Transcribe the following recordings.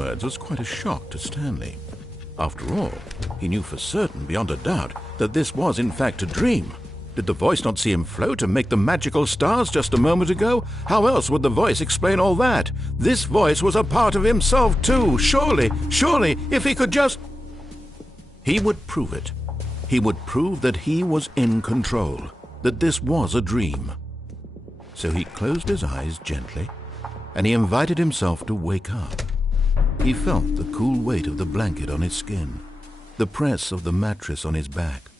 words was quite a shock to Stanley. After all, he knew for certain, beyond a doubt, that this was in fact a dream. Did the voice not see him float and make the magical stars just a moment ago? How else would the voice explain all that? This voice was a part of himself too. Surely, if he could just... He would prove it. He would prove that he was in control, that this was a dream. So he closed his eyes gently, and he invited himself to wake up. He felt the cool weight of the blanket on his skin, the press of the mattress on his back,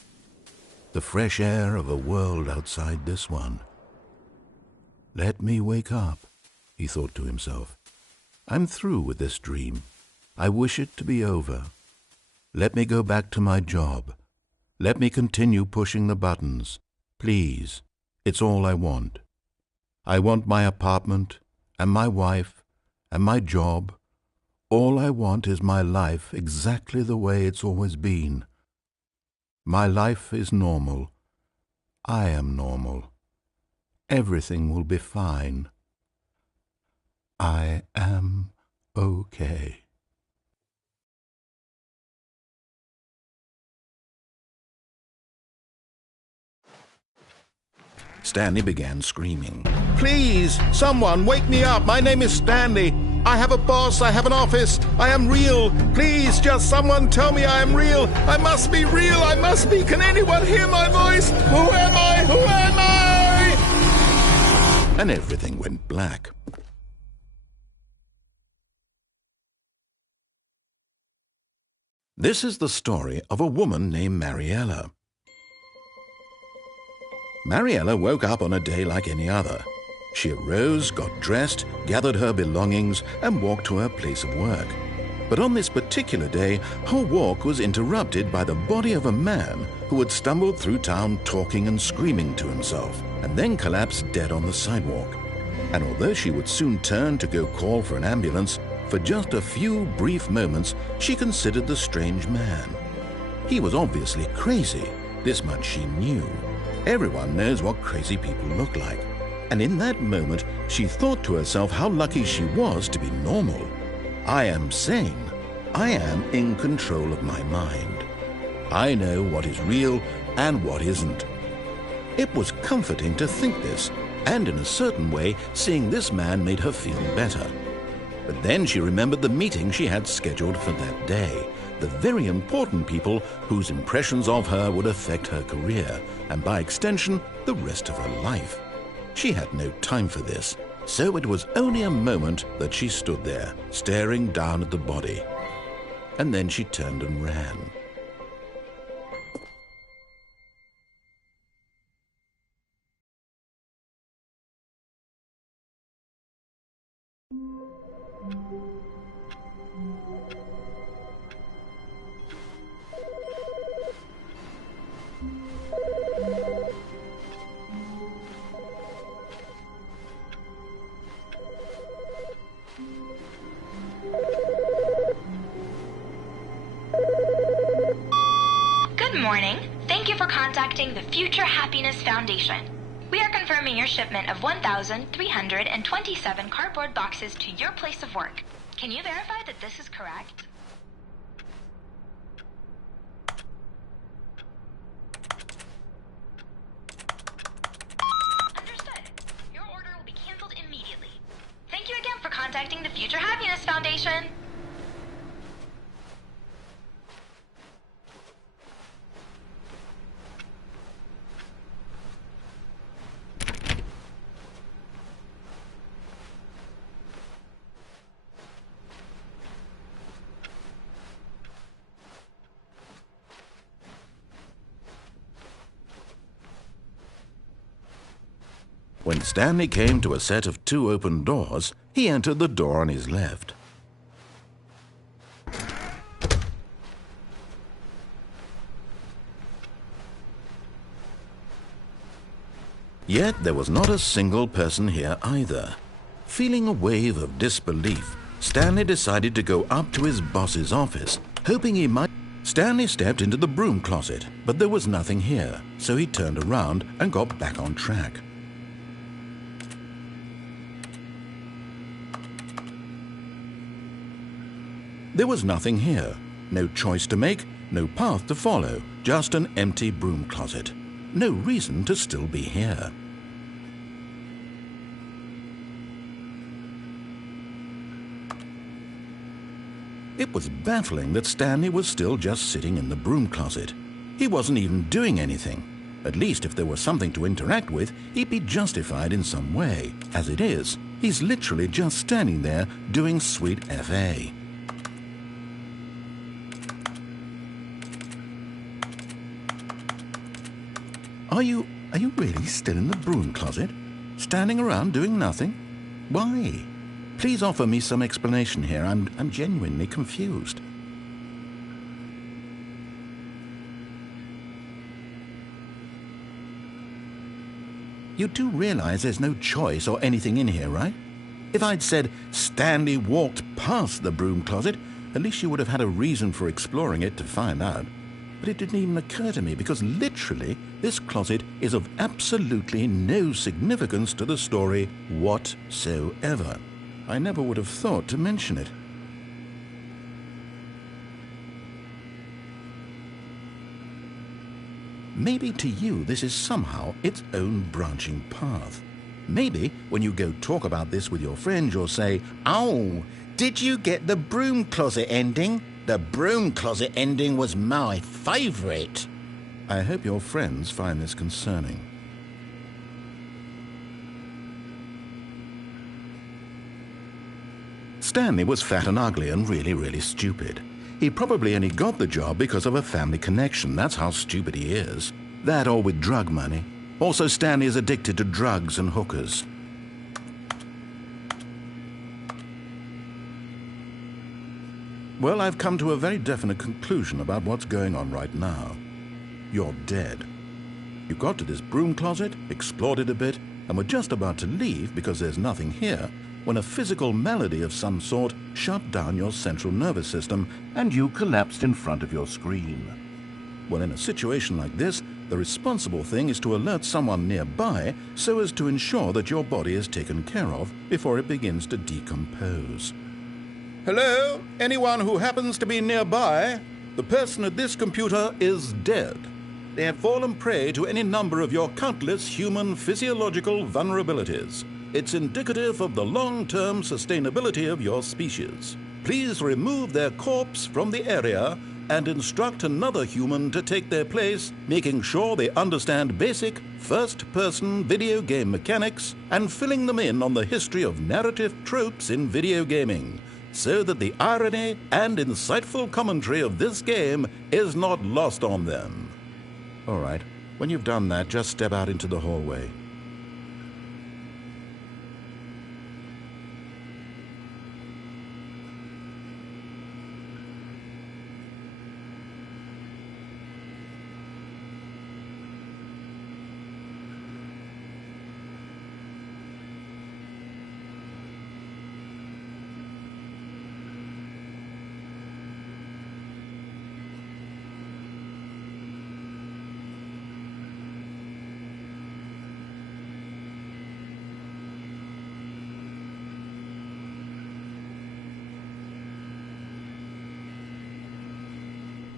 the fresh air of a world outside this one. Let me wake up, he thought to himself. I'm through with this dream. I wish it to be over. Let me go back to my job. Let me continue pushing the buttons. Please, it's all I want. I want my apartment, and my wife, and my job. All I want is my life exactly the way it's always been. My life is normal. I am normal. Everything will be fine. I am okay. Stanley began screaming. Please, someone, wake me up. My name is Stanley. I have a boss. I have an office. I am real. Please, just someone tell me I am real. I must be real. I must be. Can anyone hear my voice? Who am I? Who am I? And everything went black. This is the story of a woman named Mariella. Mariella woke up on a day like any other. She arose, got dressed, gathered her belongings, and walked to her place of work. But on this particular day, her walk was interrupted by the body of a man who had stumbled through town talking and screaming to himself, and then collapsed dead on the sidewalk. And although she would soon turn to go call for an ambulance, for just a few brief moments she considered the strange man. He was obviously crazy. This much she knew. Everyone knows what crazy people look like. And in that moment, she thought to herself how lucky she was to be normal. I am sane. I am in control of my mind. I know what is real and what isn't. It was comforting to think this, and in a certain way, seeing this man made her feel better. But then she remembered the meeting she had scheduled for that day, the very important people whose impressions of her would affect her career, and by extension, the rest of her life. She had no time for this, so it was only a moment that she stood there, staring down at the body. And then she turned and ran. Good morning. Thank you for contacting the Future Happiness Foundation. We are confirming your shipment of 1,327 cardboard boxes to your place of work. Can you verify that this is correct? Understood. Your order will be canceled immediately. Thank you again for contacting the Future Happiness Foundation. When Stanley came to a set of 2 open doors, he entered the door on his left. Yet there was not a single person here either. Feeling a wave of disbelief, Stanley decided to go up to his boss's office, hoping he might... Stanley stepped into the broom closet, but there was nothing here, so he turned around and got back on track. There was nothing here. No choice to make, no path to follow, just an empty broom closet. No reason to still be here. It was baffling that Stanley was still just sitting in the broom closet. He wasn't even doing anything. At least if there was something to interact with, he'd be justified in some way. As it is, he's literally just standing there doing sweet FA. Are you really still in the broom closet? Standing around doing nothing? Why? Please offer me some explanation here. I'm genuinely confused. You do realize there's no choice or anything in here, right? If I'd said Stanley walked past the broom closet, at least you would have had a reason for exploring it to find out. But it didn't even occur to me because literally this closet is of absolutely no significance to the story whatsoever. I never would have thought to mention it. Maybe to you this is somehow its own branching path. Maybe when you go talk about this with your friends you'll say, "Oh, did you get the broom closet ending? The broom closet ending was my favourite." I hope your friends find this concerning. Stanley was fat and ugly and really stupid. He probably only got the job because of a family connection. That's how stupid he is. That or with drug money. Also, Stanley is addicted to drugs and hookers. Well, I've come to a very definite conclusion about what's going on right now. You're dead. You got to this broom closet, explored it a bit, and were just about to leave because there's nothing here when a physical malady of some sort shut down your central nervous system and you collapsed in front of your screen. Well, in a situation like this, the responsible thing is to alert someone nearby so as to ensure that your body is taken care of before it begins to decompose. Hello? Anyone who happens to be nearby? The person at this computer is dead. They have fallen prey to any number of your countless human physiological vulnerabilities. It's indicative of the long-term sustainability of your species. Please remove their corpse from the area and instruct another human to take their place, making sure they understand basic first-person video game mechanics and filling them in on the history of narrative tropes in video gaming, so that the irony and insightful commentary of this game is not lost on them. All right, when you've done that, just step out into the hallway.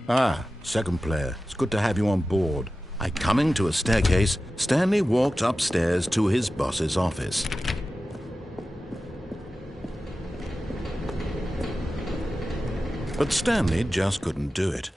Ah, second player. It's good to have you on board. Coming to a staircase, Stanley walked upstairs to his boss's office. But Stanley just couldn't do it.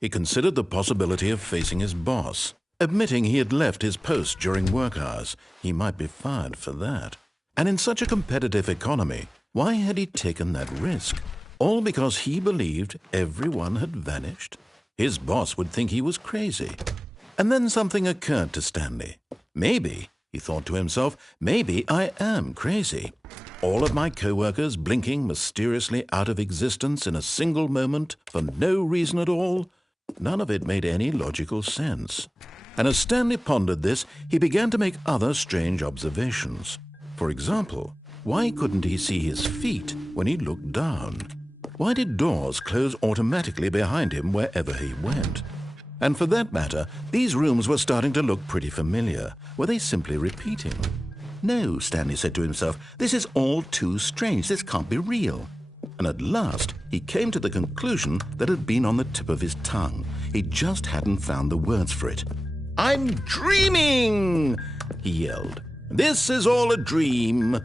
He considered the possibility of facing his boss. Admitting he had left his post during work hours, he might be fired for that. And in such a competitive economy, why had he taken that risk? All because he believed everyone had vanished? His boss would think he was crazy. And then something occurred to Stanley. Maybe, he thought to himself, maybe I am crazy. All of my co-workers blinking mysteriously out of existence in a single moment for no reason at all? None of it made any logical sense. And as Stanley pondered this, he began to make other strange observations. For example, why couldn't he see his feet when he looked down? Why did doors close automatically behind him wherever he went? And for that matter, these rooms were starting to look pretty familiar. Were they simply repeating? No, Stanley said to himself, this is all too strange. This can't be real. And at last he came to the conclusion that had been on the tip of his tongue. He just hadn't found the words for it. "I'm dreaming!" he yelled. "This is all a dream."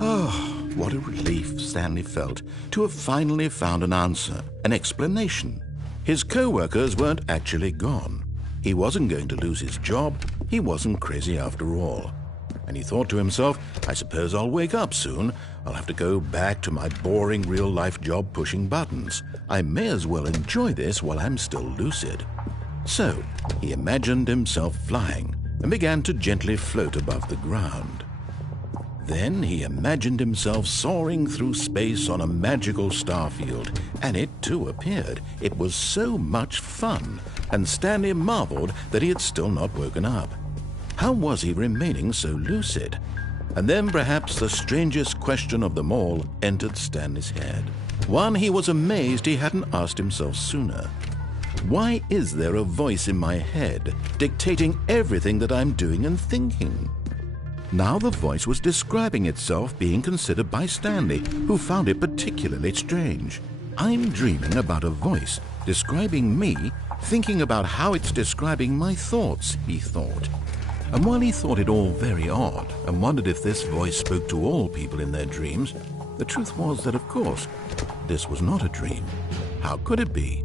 Oh, what a relief Stanley felt to have finally found an answer, an explanation. His co-workers weren't actually gone. He wasn't going to lose his job. He wasn't crazy after all. And he thought to himself, I suppose I'll wake up soon. I'll have to go back to my boring real-life job pushing buttons. I may as well enjoy this while I'm still lucid. So he imagined himself flying and began to gently float above the ground. Then he imagined himself soaring through space on a magical starfield, and it too appeared. It was so much fun, and Stanley marveled that he had still not woken up. How was he remaining so lucid? And then perhaps the strangest question of them all entered Stanley's head. One he was amazed he hadn't asked himself sooner. Why is there a voice in my head dictating everything that I'm doing and thinking? Now the voice was describing itself being considered by Stanley, who found it particularly strange. I'm dreaming about a voice describing me, thinking about how it's describing my thoughts, he thought. And while he thought it all very odd and wondered if this voice spoke to all people in their dreams, the truth was that, of course, this was not a dream. How could it be?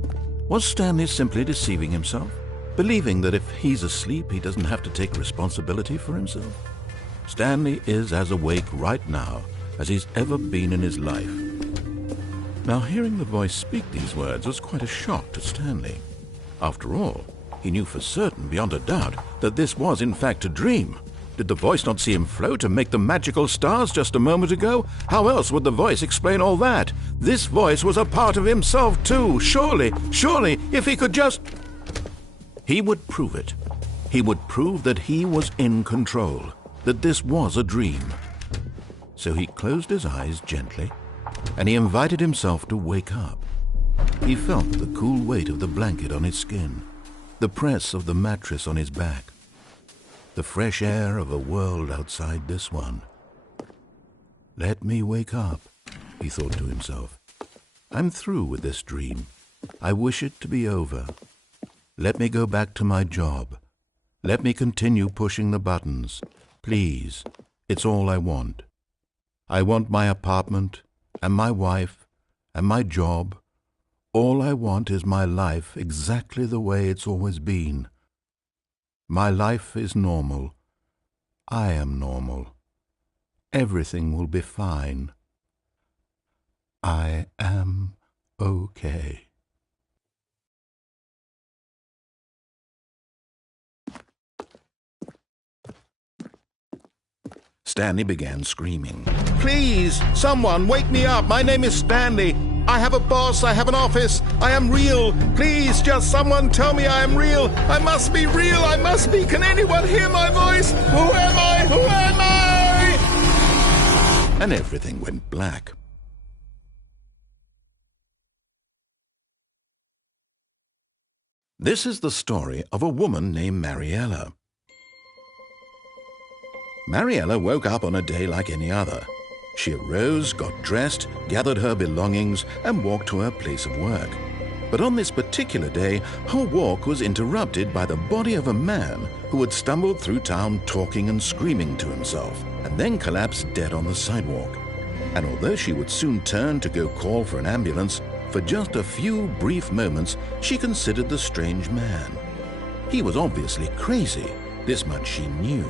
Was Stanley simply deceiving himself, believing that if he's asleep he doesn't have to take responsibility for himself? Stanley is as awake right now as he's ever been in his life. Now, hearing the voice speak these words was quite a shock to Stanley. After all, he knew for certain, beyond a doubt, that this was in fact a dream. Did the voice not see him float and make the magical stars just a moment ago? How else would the voice explain all that? This voice was a part of himself too. Surely, if he could just... He would prove it. He would prove that he was in control, that this was a dream. So he closed his eyes gently, and he invited himself to wake up. He felt the cool weight of the blanket on his skin, the press of the mattress on his back, the fresh air of a world outside this one. Let me wake up, he thought to himself. I'm through with this dream. I wish it to be over. Let me go back to my job. Let me continue pushing the buttons. Please, it's all I want. I want my apartment, and my wife, and my job. All I want is my life exactly the way it's always been. My life is normal. I am normal. Everything will be fine. I am okay. Stanley began screaming. Please, someone, wake me up. My name is Stanley. I have a boss. I have an office. I am real. Please, just someone tell me I am real. I must be real. I must be. Can anyone hear my voice? Who am I? Who am I? And everything went black. This is the story of a woman named Mariella. Mariella woke up on a day like any other. She arose, got dressed, gathered her belongings, and walked to her place of work. But on this particular day, her walk was interrupted by the body of a man who had stumbled through town talking and screaming to himself, and then collapsed dead on the sidewalk. And although she would soon turn to go call for an ambulance, for just a few brief moments she considered the strange man. He was obviously crazy. This much she knew.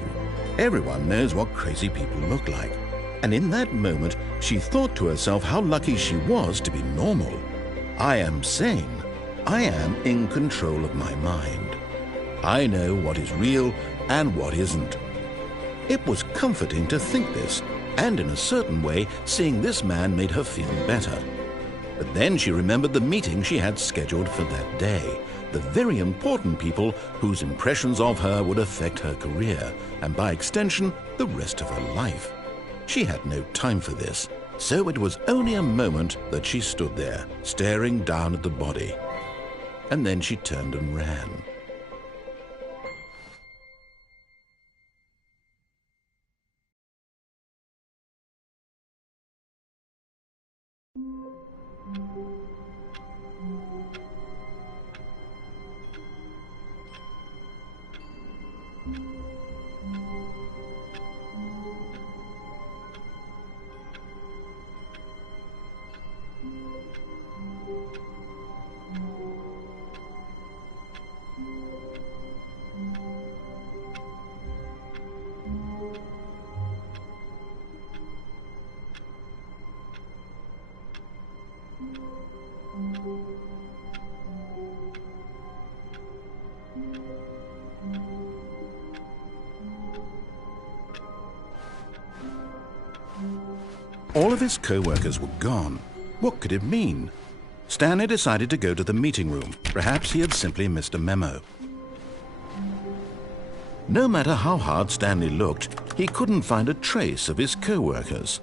Everyone knows what crazy people look like. And in that moment, she thought to herself how lucky she was to be normal. I am sane. I am in control of my mind. I know what is real and what isn't. It was comforting to think this, and in a certain way, seeing this man made her feel better. But then she remembered the meeting she had scheduled for that day. The very important people whose impressions of her would affect her career, and by extension, the rest of her life. She had no time for this, so it was only a moment that she stood there, staring down at the body. And then she turned and ran. All of his co-workers were gone. What could it mean? Stanley decided to go to the meeting room. Perhaps he had simply missed a memo. No matter how hard Stanley looked, he couldn't find a trace of his co-workers.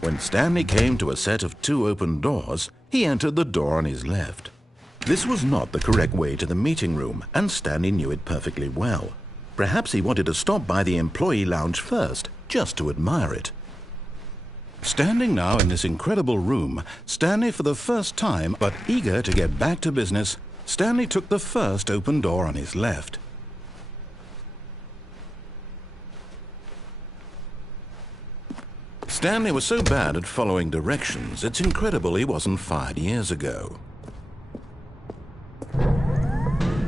When Stanley came to a set of 2 open doors, he entered the door on his left. This was not the correct way to the meeting room, and Stanley knew it perfectly well. Perhaps he wanted to stop by the employee lounge first, just to admire it. Standing now in this incredible room, Stanley for the first time, but eager to get back to business, Stanley took the first open door on his left. Stanley was so bad at following directions, it's incredible he wasn't fired years ago.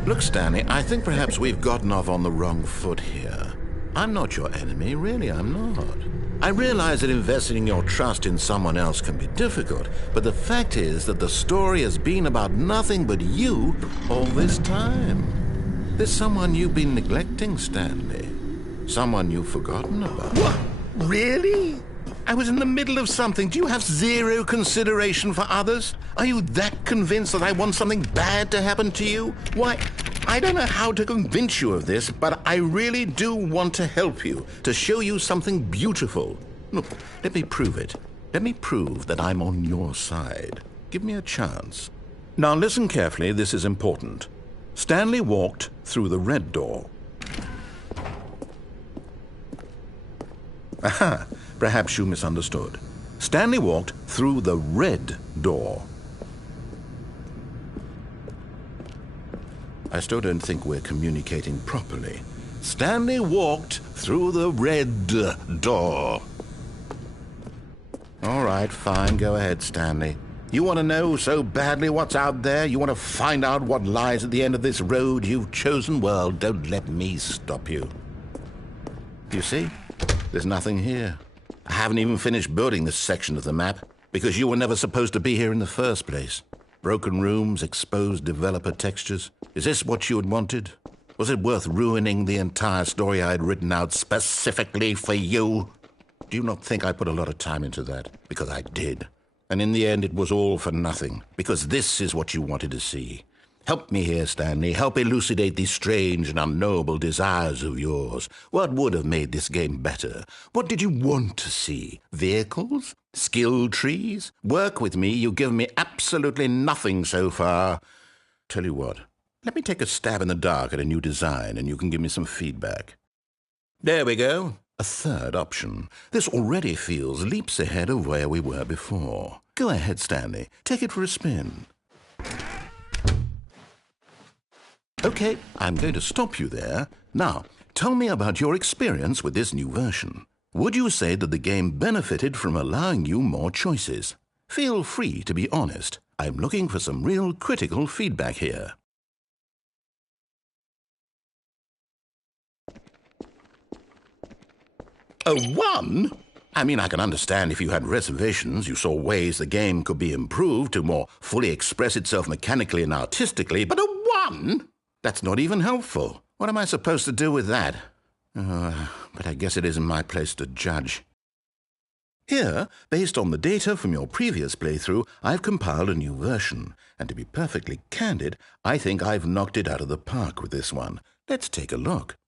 Look, Stanley, I think perhaps we've gotten off on the wrong foot here. I'm not your enemy, really, I'm not. I realize that investing your trust in someone else can be difficult, but the fact is that the story has been about nothing but you all this time. There's someone you've been neglecting, Stanley. Someone you've forgotten about. What? Really? I was in the middle of something. Do you have zero consideration for others? Are you that convinced that I want something bad to happen to you? Why, I don't know how to convince you of this, but I really do want to help you, to show you something beautiful. Look, let me prove it. Let me prove that I'm on your side. Give me a chance. Now listen carefully, this is important. Stanley walked through the red door. Aha! Perhaps you misunderstood. Stanley walked through the red door. I still don't think we're communicating properly. Stanley walked through the red door. All right, fine. Go ahead, Stanley. You want to know so badly what's out there? You want to find out what lies at the end of this road you've chosen? Well, don't let me stop you. You see? There's nothing here. I haven't even finished building this section of the map, because you were never supposed to be here in the first place. Broken rooms, exposed developer textures. Is this what you had wanted? Was it worth ruining the entire story I had written out specifically for you? Do you not think I put a lot of time into that? Because I did. And in the end, it was all for nothing, because this is what you wanted to see. Help me here, Stanley. Help elucidate these strange and unknowable desires of yours. What would have made this game better? What did you want to see? Vehicles? Skill trees? Work with me. You've given me absolutely nothing so far. Tell you what, let me take a stab in the dark at a new design, and you can give me some feedback. There we go. A third option. This already feels leaps ahead of where we were before. Go ahead, Stanley. Take it for a spin. Okay, I'm going to stop you there. Now, tell me about your experience with this new version. Would you say that the game benefited from allowing you more choices? Feel free to be honest. I'm looking for some real critical feedback here. A 1? I mean, I can understand if you had reservations, you saw ways the game could be improved to more fully express itself mechanically and artistically, but a 1? That's not even helpful. What am I supposed to do with that? But I guess it isn't my place to judge. Here, based on the data from your previous playthrough, I've compiled a new version. And to be perfectly candid, I think I've knocked it out of the park with this one. Let's take a look.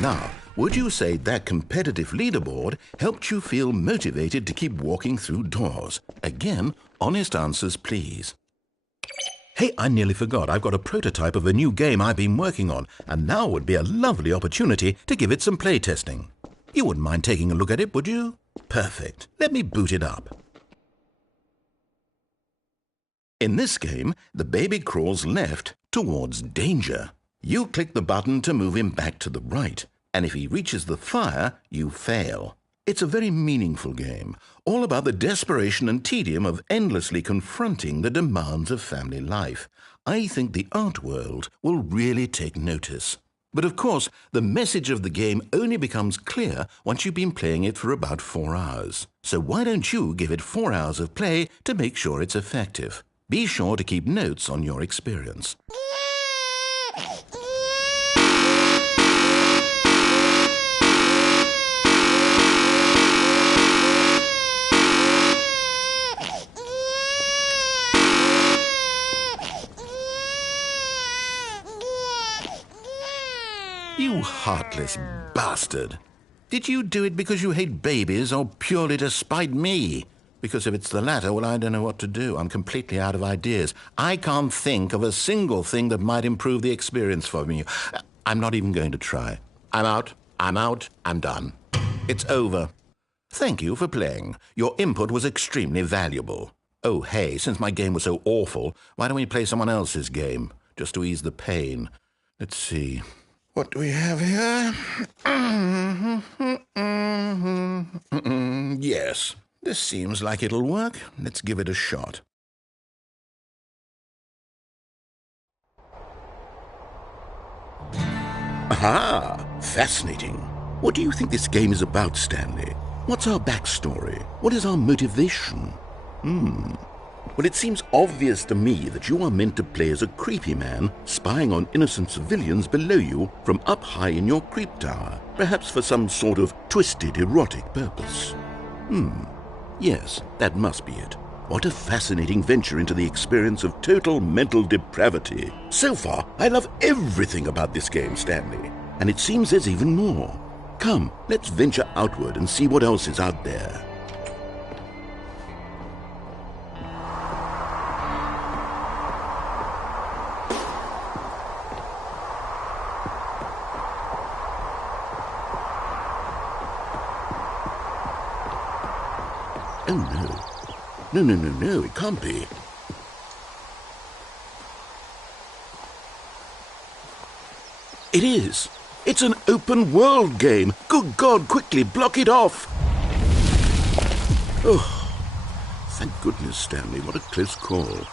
Now, would you say that competitive leaderboard helped you feel motivated to keep walking through doors? Again, honest answers, please. Hey, I nearly forgot. I've got a prototype of a new game I've been working on, and now would be a lovely opportunity to give it some playtesting. You wouldn't mind taking a look at it, would you? Perfect. Let me boot it up. In this game, the baby crawls left towards danger. You click the button to move him back to the right, and if he reaches the fire, you fail. It's a very meaningful game, all about the desperation and tedium of endlessly confronting the demands of family life. I think the art world will really take notice. But of course, the message of the game only becomes clear once you've been playing it for about 4 hours. So why don't you give it 4 hours of play to make sure it's effective? Be sure to keep notes on your experience. You heartless bastard. Did you do it because you hate babies or purely to spite me? Because if it's the latter, well, I don't know what to do. I'm completely out of ideas. I can't think of a single thing that might improve the experience for me. I'm not even going to try. I'm out. I'm done. It's over. Thank you for playing. Your input was extremely valuable. Oh, hey, since my game was so awful, why don't we play someone else's game, just to ease the pain? Let's see. What do we have here? Yes, this seems like it'll work. Let's give it a shot. Aha! Fascinating. What do you think this game is about, Stanley? What's our backstory? What is our motivation? Well, it seems obvious to me that you are meant to play as a creepy man spying on innocent civilians below you from up high in your creep tower, perhaps for some sort of twisted erotic purpose. Yes, that must be it. What a fascinating venture into the experience of total mental depravity. So far, I love everything about this game, Stanley. And it seems there's even more. Come, let's venture outward and see what else is out there. Oh, no. No, it can't be. It is. It's an open world game. Good God, quickly, block it off. Oh, thank goodness, Stanley. What a close call.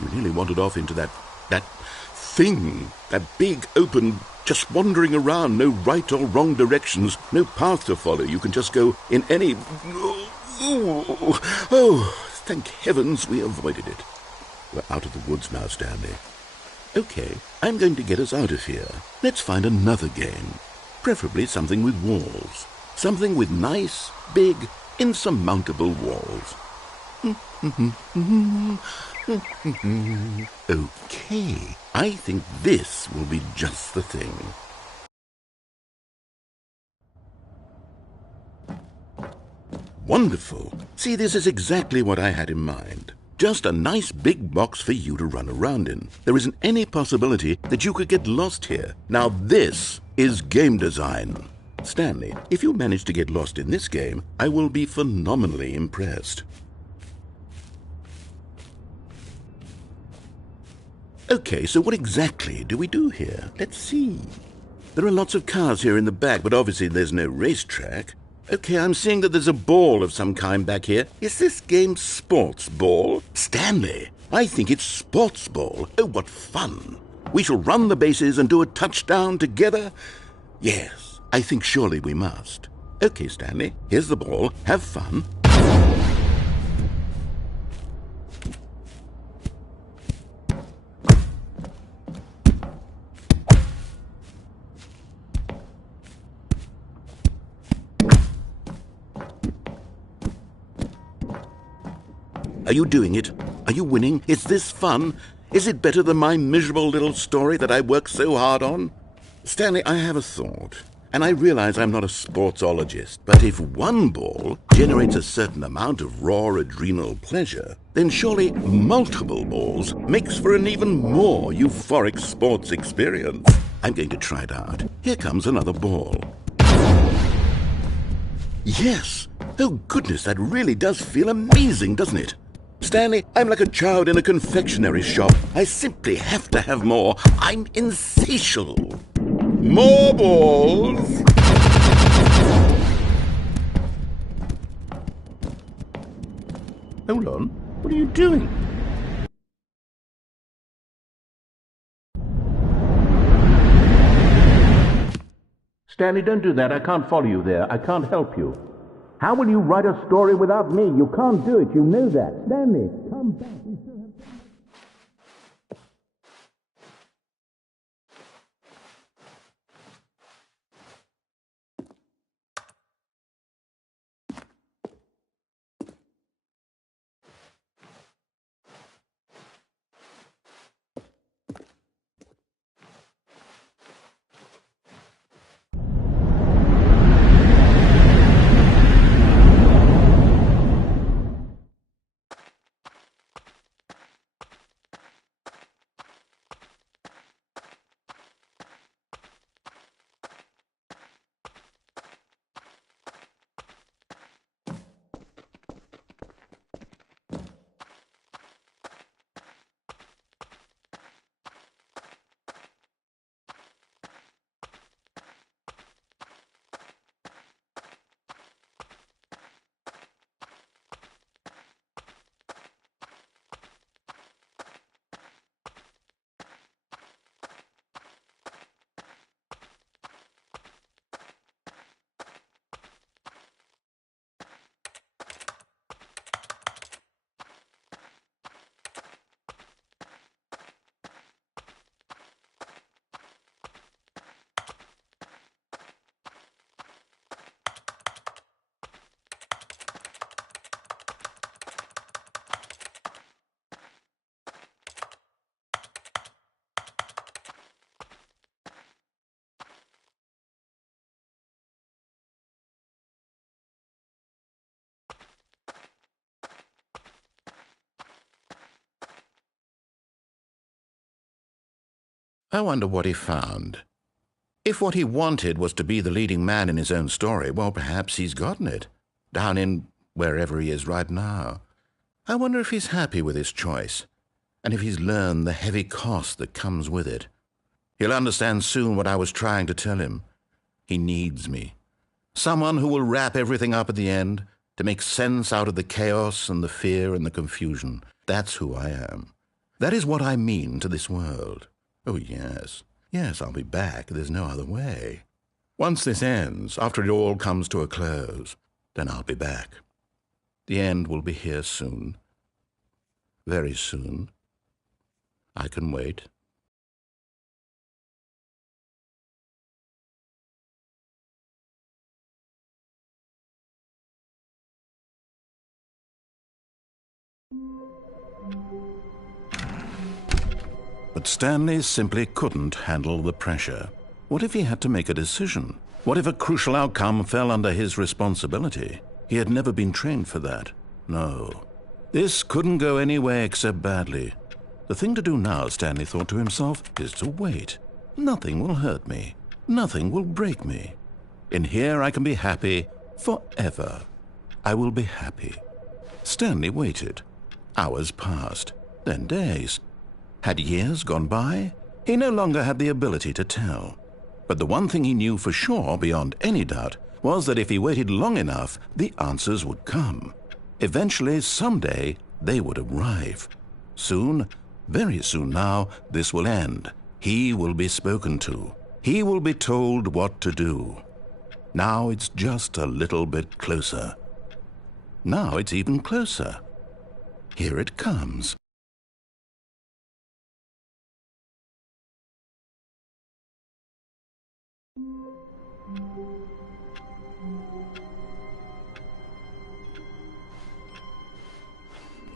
You nearly wandered off into that thing, that big, open, just wandering around, no right or wrong directions, no path to follow. You can just go in any... Oh, thank heavens we avoided it. We're out of the woods now, Stanley. Okay, I'm going to get us out of here. Let's find another game. Preferably something with walls. Something with nice, big, insurmountable walls. Okay, I think this will be just the thing. Wonderful. See, this is exactly what I had in mind. Just a nice big box for you to run around in. There isn't any possibility that you could get lost here. Now this is game design. Stanley, if you manage to get lost in this game, I will be phenomenally impressed. Okay, so what exactly do we do here? Let's see. There are lots of cars here in the back, but obviously there's no racetrack. Okay, I'm seeing that there's a ball of some kind back here. Is this game sports ball? Stanley, I think it's sports ball. Oh, what fun. We shall run the bases and do a touchdown together? Yes, I think surely we must. Okay, Stanley, here's the ball. Have fun. Are you doing it? Are you winning? Is this fun? Is it better than my miserable little story that I worked so hard on? Stanley, I have a thought, and I realize I'm not a sportsologist, but if one ball generates a certain amount of raw adrenal pleasure, then surely multiple balls makes for an even more euphoric sports experience. I'm going to try it out. Here comes another ball. Yes! Oh goodness, that really does feel amazing, doesn't it? Stanley, I'm like a child in a confectionery shop. I simply have to have more. I'm insatiable. More balls! Hold on. What are you doing? Stanley, don't do that. I can't follow you there. I can't help you. How will you write a story without me? You can't do it. You know that. Stanley, come back. We still have... I wonder what he found. If what he wanted was to be the leading man in his own story, well, perhaps he's gotten it, down in wherever he is right now. I wonder if he's happy with his choice, and if he's learned the heavy cost that comes with it. He'll understand soon what I was trying to tell him. He needs me. Someone who will wrap everything up at the end, to make sense out of the chaos and the fear and the confusion. That's who I am. That is what I mean to this world. Oh, yes. Yes, I'll be back. There's no other way. Once this ends, after it all comes to a close, then I'll be back. The end will be here soon. Very soon. I can wait. But Stanley simply couldn't handle the pressure. What if he had to make a decision? What if a crucial outcome fell under his responsibility? He had never been trained for that. No. This couldn't go any way except badly. The thing to do now, Stanley thought to himself, is to wait. Nothing will hurt me. Nothing will break me. In here I can be happy forever. I will be happy. Stanley waited. Hours passed, then days. Had years gone by? He no longer had the ability to tell. But the one thing he knew for sure, beyond any doubt, was that if he waited long enough, the answers would come. Eventually, someday, they would arrive. Soon, very soon now, this will end. He will be spoken to. He will be told what to do. Now it's just a little bit closer. Now it's even closer. Here it comes.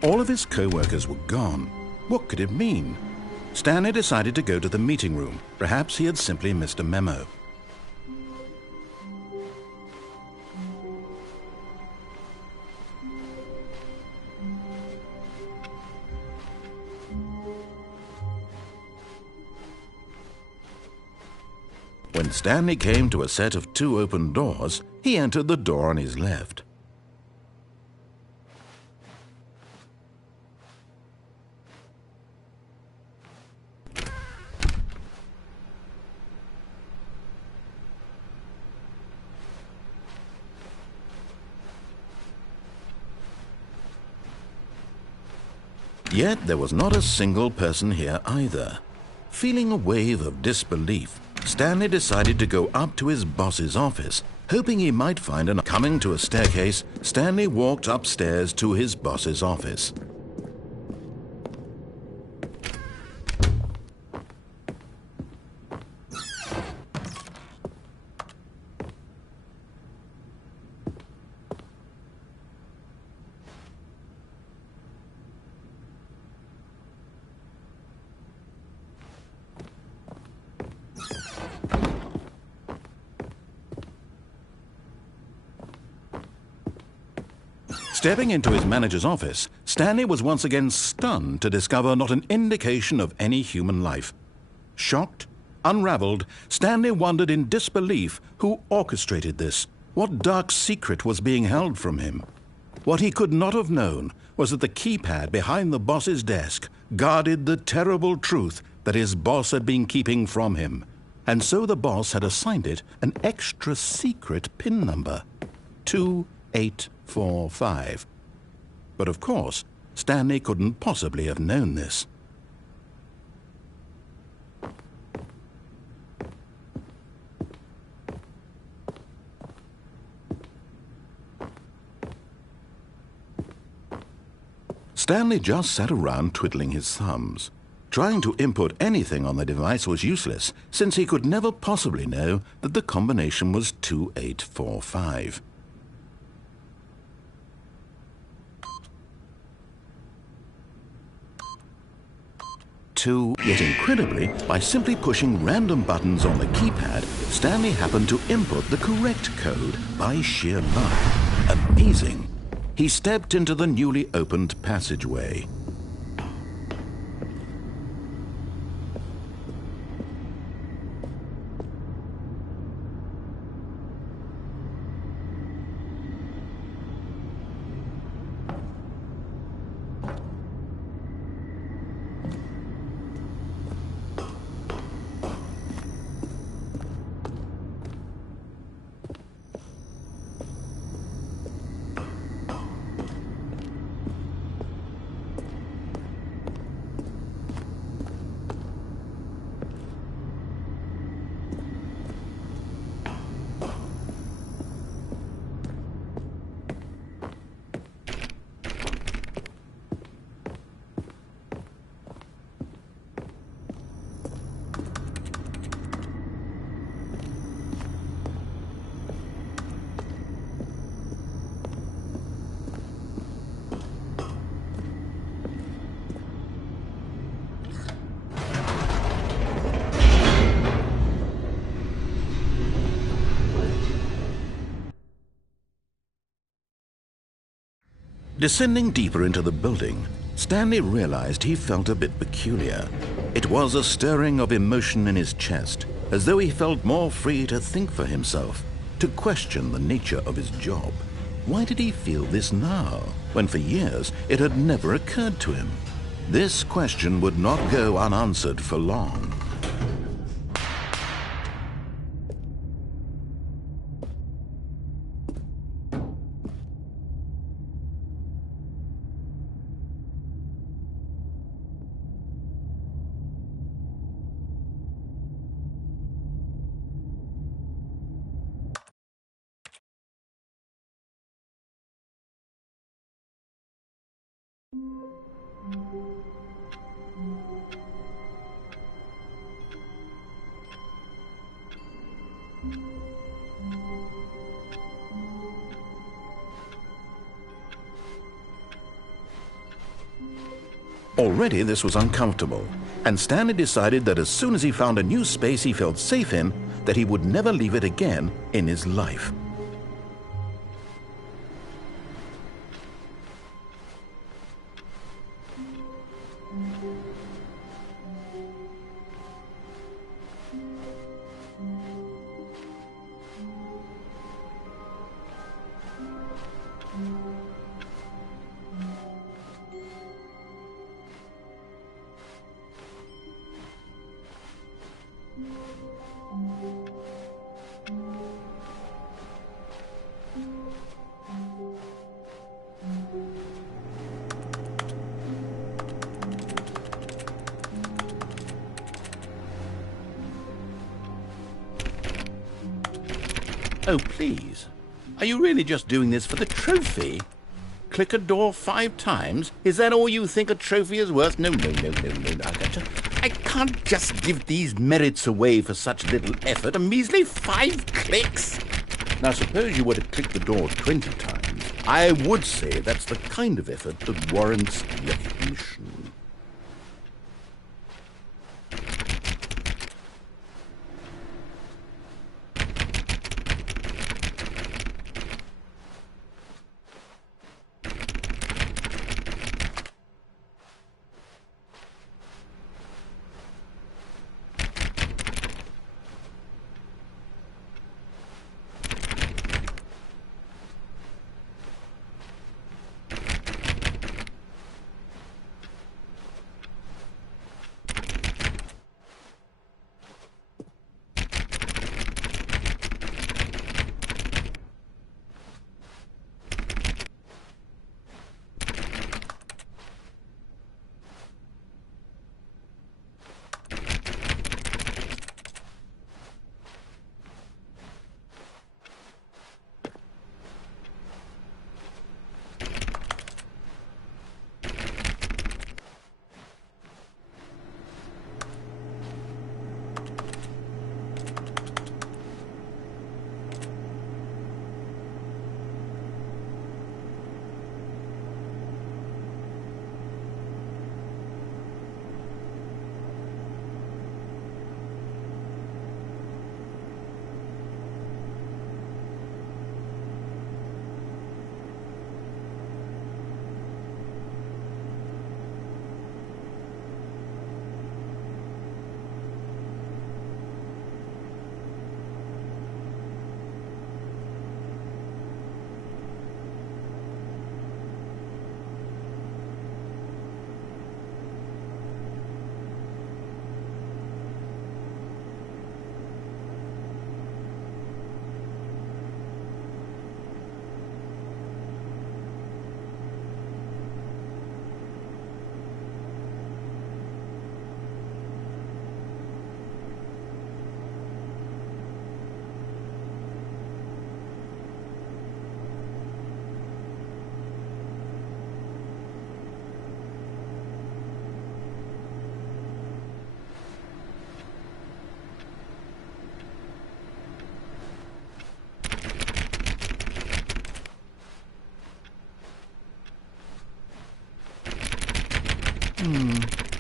All of his co-workers were gone. What could it mean? Stanley decided to go to the meeting room. Perhaps he had simply missed a memo. When Stanley came to a set of 2 open doors, he entered the door on his left. Yet there was not a single person here either. Feeling a wave of disbelief, Stanley decided to go up to his boss's office, hoping he might find an... Coming to a staircase, Stanley walked upstairs to his boss's office. Stepping into his manager's office, Stanley was once again stunned to discover not an indication of any human life. Shocked, unraveled, Stanley wondered in disbelief who orchestrated this, what dark secret was being held from him. What he could not have known was that the keypad behind the boss's desk guarded the terrible truth that his boss had been keeping from him, and so the boss had assigned it an extra secret PIN number, 2845. But of course, Stanley couldn't possibly have known this. Stanley just sat around twiddling his thumbs. Trying to input anything on the device was useless, since he could never possibly know that the combination was 2845. Yet incredibly, by simply pushing random buttons on the keypad, Stanley happened to input the correct code by sheer luck. Amazing! He stepped into the newly opened passageway. Descending deeper into the building, Stanley realized he felt a bit peculiar. It was a stirring of emotion in his chest, as though he felt more free to think for himself, to question the nature of his job. Why did he feel this now, when for years it had never occurred to him? This question would not go unanswered for long. Already this was uncomfortable, and Stanley decided that as soon as he found a new space he felt safe in, that he would never leave it again in his life. Oh, please. Are you really just doing this for the trophy? Click a door 5 times? Is that all you think a trophy is worth? No. I can't just give these merits away for such little effort. A measly 5 clicks. Now, suppose you were to click the door 20 times. I would say that's the kind of effort that warrants recognition.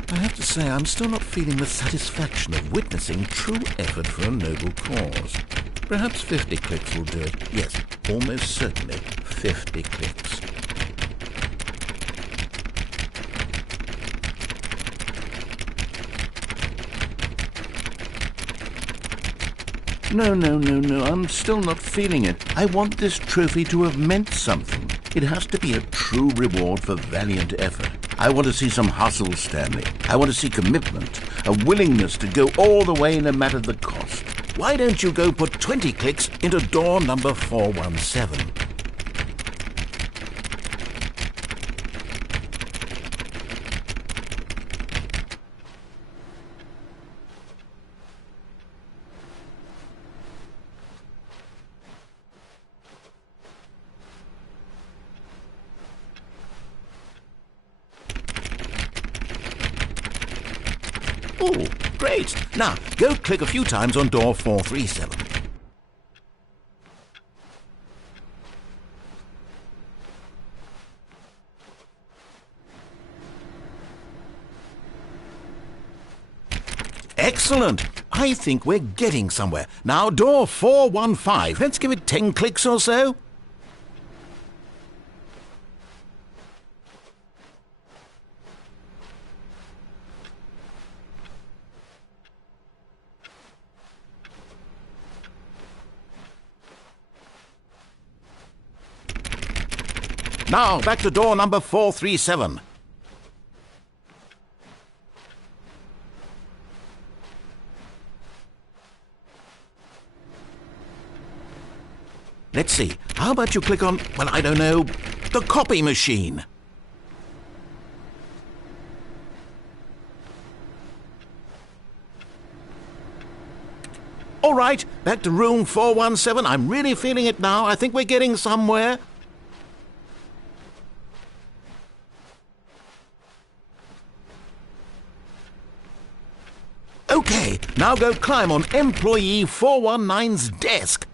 I have to say, I'm still not feeling the satisfaction of witnessing true effort for a noble cause. Perhaps 50 clicks will do it. Yes, almost certainly 50 clicks. No, I'm still not feeling it. I want this trophy to have meant something. It has to be a true reward for valiant effort. I want to see some hustle, Stanley. I want to see commitment, a willingness to go all the way no matter the cost. Why don't you go put 20 clicks into door number 417? Oh, great. Now, go click a few times on door 437. Excellent. I think we're getting somewhere. Now, door 415. Let's give it 10 clicks or so. Now, back to door number 437. Let's see. How about you click on, well, I don't know, the copy machine? All right, back to room 417. I'm really feeling it now. I think we're getting somewhere. Okay, now go climb on employee 419's desk.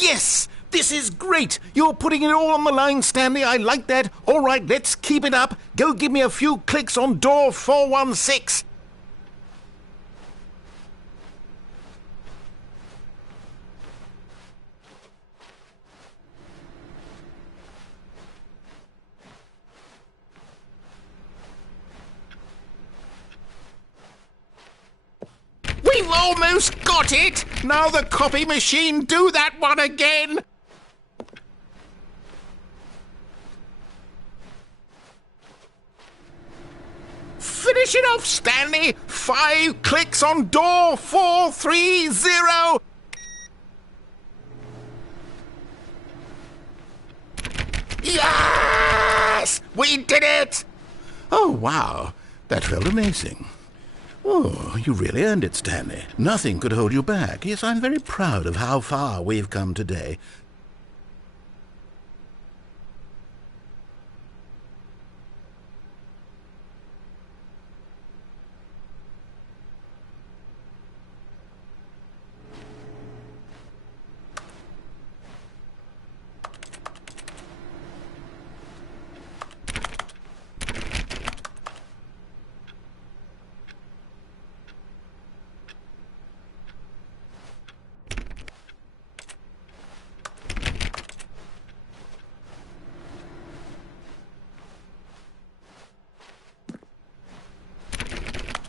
Yes! This is great! You're putting it all on the line, Stanley. I like that. All right, let's keep it up. Go give me a few clicks on door 416. We've almost got it! Now the copy machine, do that one again! Finish it off, Stanley! 5 clicks on door 430! Yes! We did it! Oh, wow. That felt amazing. Oh, you really earned it, Stanley. Nothing could hold you back. Yes, I'm very proud of how far we've come today.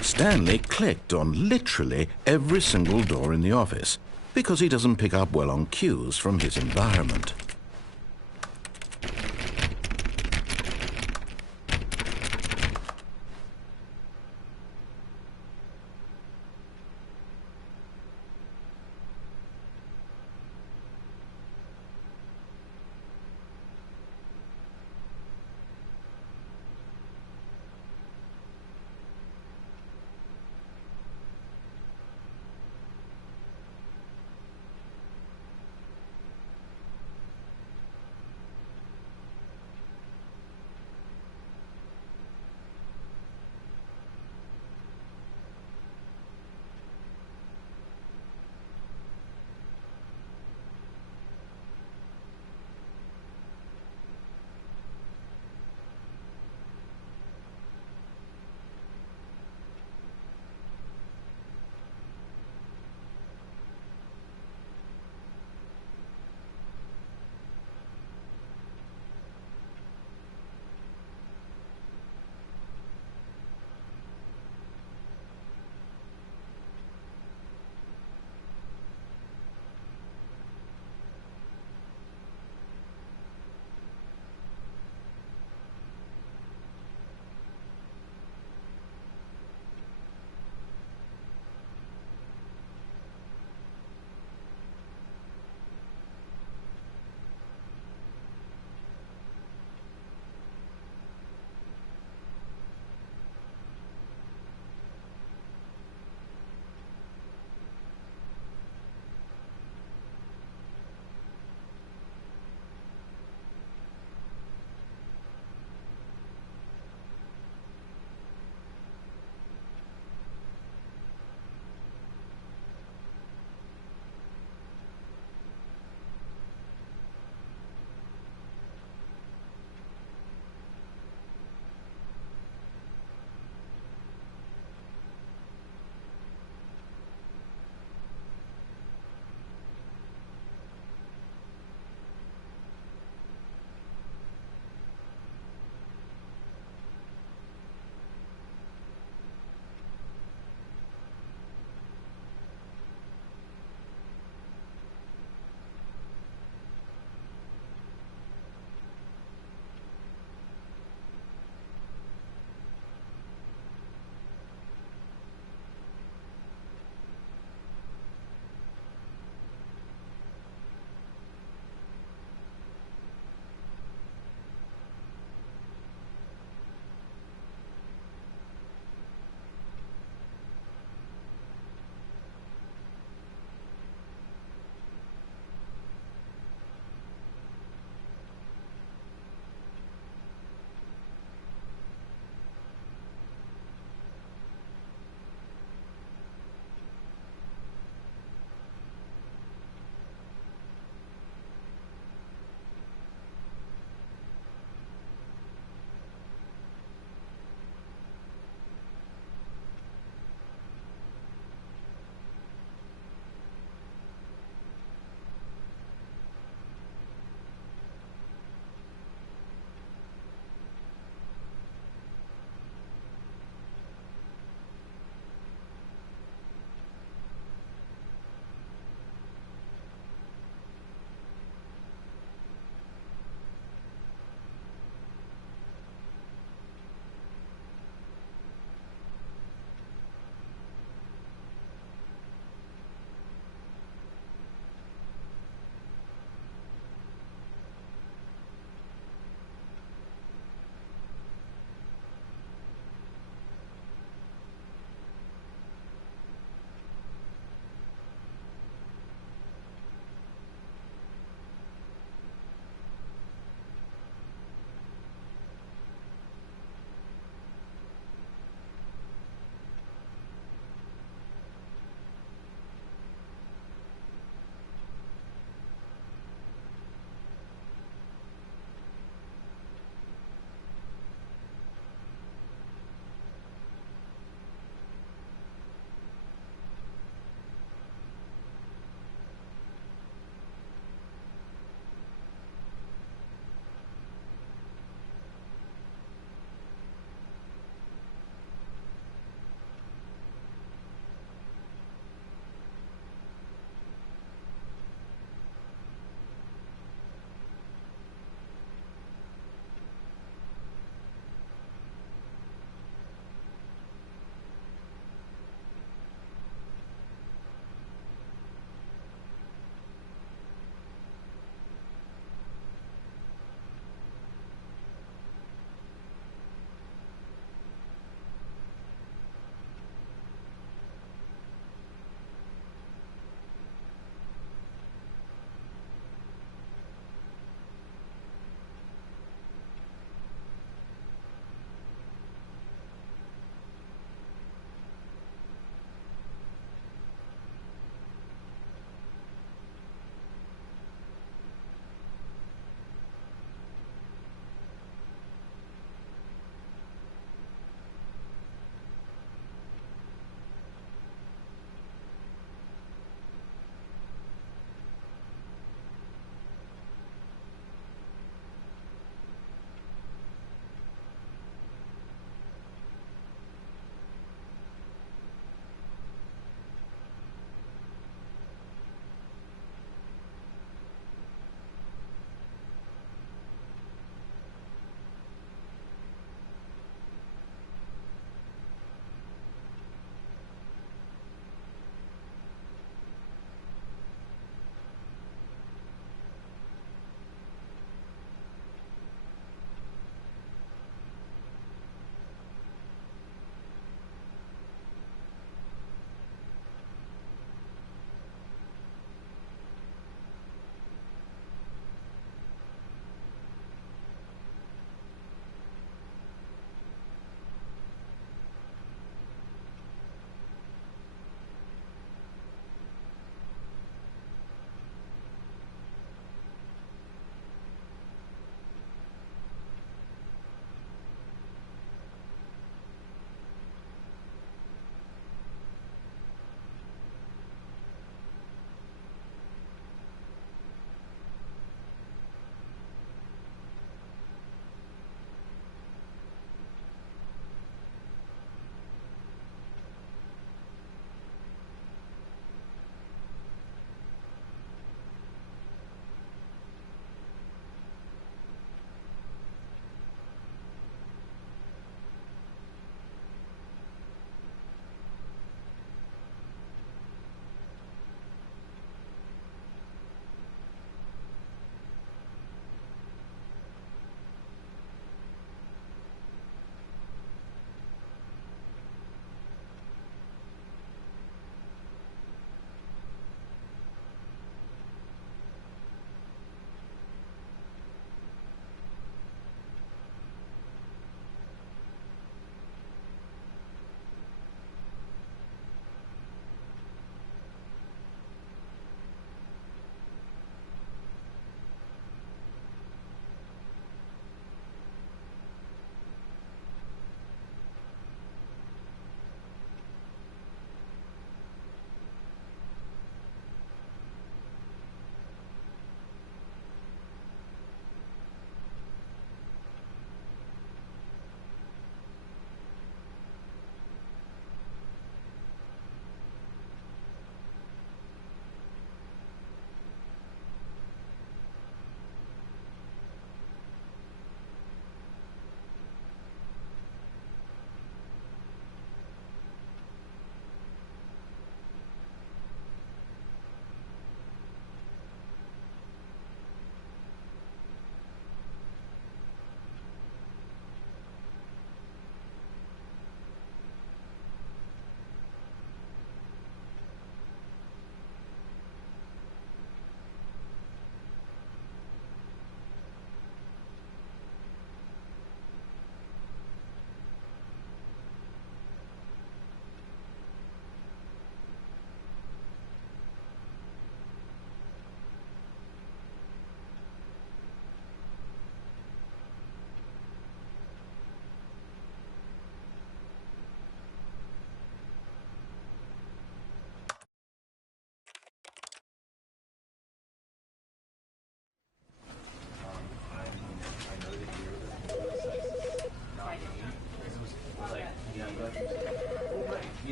Stanley clicked on literally every single door in the office because he doesn't pick up well on cues from his environment.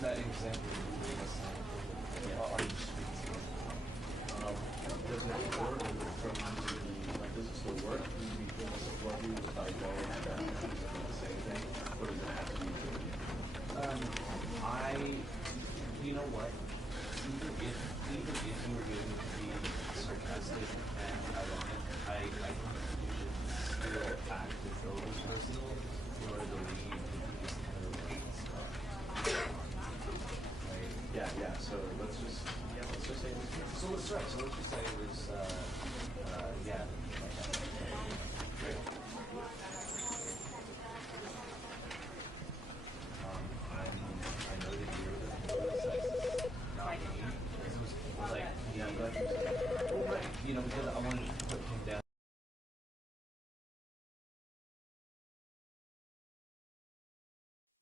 that example you gave us, are you speaking? Does it work from like, does it still work? Do you feel what you like going at that the same thing? Or does it have to be You know what? Even if you were going to be sarcastic and ironic, I think you should still act as though it was personal in order to lead these kind of stuff. Right? yeah. So let's just say this. So let's just say it was yeah. Great. I know that you're the sexist, not me. It was like, yeah, I'm glad you said that. Well, right. Because I wanted to put him down.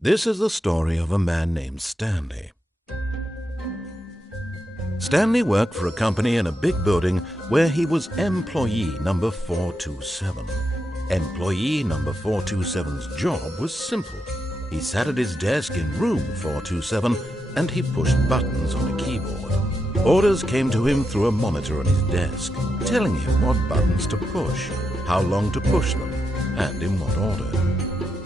This is the story of a man named Stanley. Stanley worked for a company in a big building where he was employee number 427. Employee number 427's job was simple. He sat at his desk in room 427 and he pushed buttons on a keyboard. Orders came to him through a monitor on his desk, telling him what buttons to push, how long to push them, and in what order.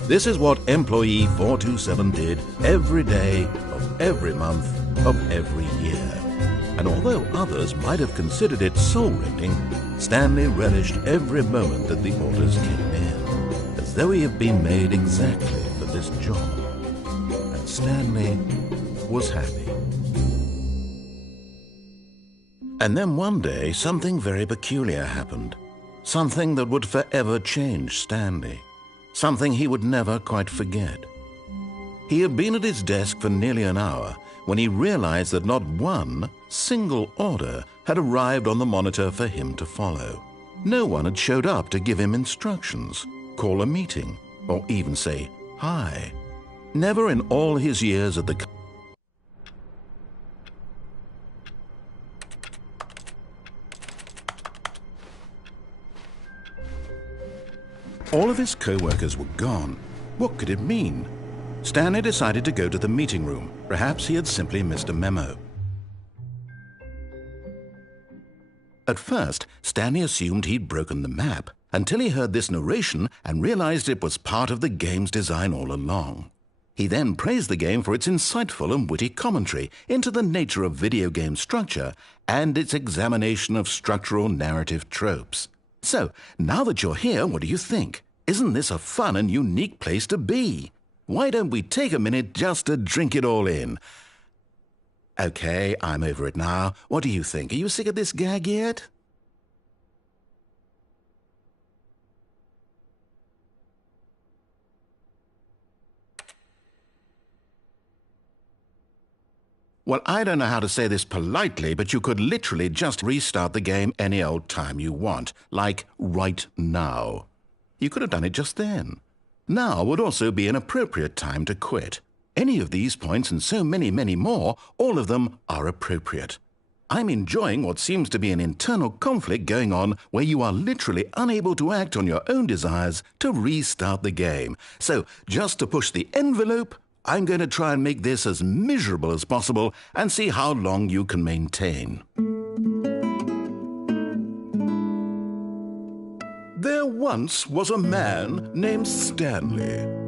This is what employee 427 did every day of every month of every year. And although others might have considered it soul-rending, Stanley relished every moment that the orders came in, as though he had been made exactly for this job. And Stanley was happy. And then one day, something very peculiar happened. Something that would forever change Stanley. Something he would never quite forget. He had been at his desk for nearly an hour when he realized that not one single order had arrived on the monitor for him to follow. No one had showed up to give him instructions, call a meeting, or even say hi. Never in all his years at the All of his co-workers were gone. What could it mean? Stanley decided to go to the meeting room. Perhaps he had simply missed a memo. At first, Stanley assumed he'd broken the map until he heard this narration and realized it was part of the game's design all along. He then praised the game for its insightful and witty commentary into the nature of video game structure and its examination of structural narrative tropes. So, now that you're here, what do you think? Isn't this a fun and unique place to be? Why don't we take a minute just to drink it all in? Okay, I'm over it now. What do you think? Are you sick of this gag yet? Well, I don't know how to say this politely, but you could literally just restart the game any old time you want, like right now. You could have done it just then. Now would also be an appropriate time to quit. Any of these points and so many, many more, all of them are appropriate. I'm enjoying what seems to be an internal conflict going on where you are literally unable to act on your own desires to restart the game. So, just to push the envelope, I'm going to try and make this as miserable as possible and see how long you can maintain. There once was a man named Stanley.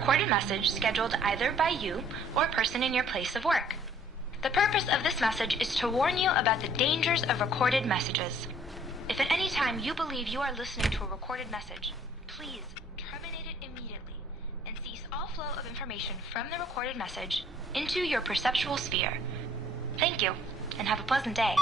recorded message scheduled either by you or a person in your place of work. The purpose of this message is to warn you about the dangers of recorded messages. If at any time you believe you are listening to a recorded message, please terminate it immediately and cease all flow of information from the recorded message into your perceptual sphere. Thank you, and have a pleasant day.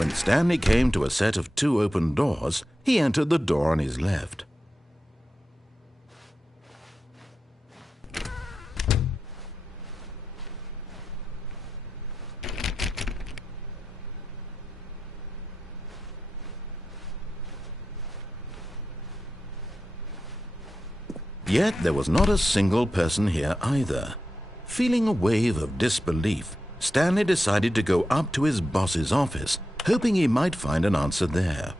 When Stanley came to a set of 2 open doors, he entered the door on his left. Yet there was not a single person here either. Feeling a wave of disbelief, Stanley decided to go up to his boss's office, hoping he might find an answer there.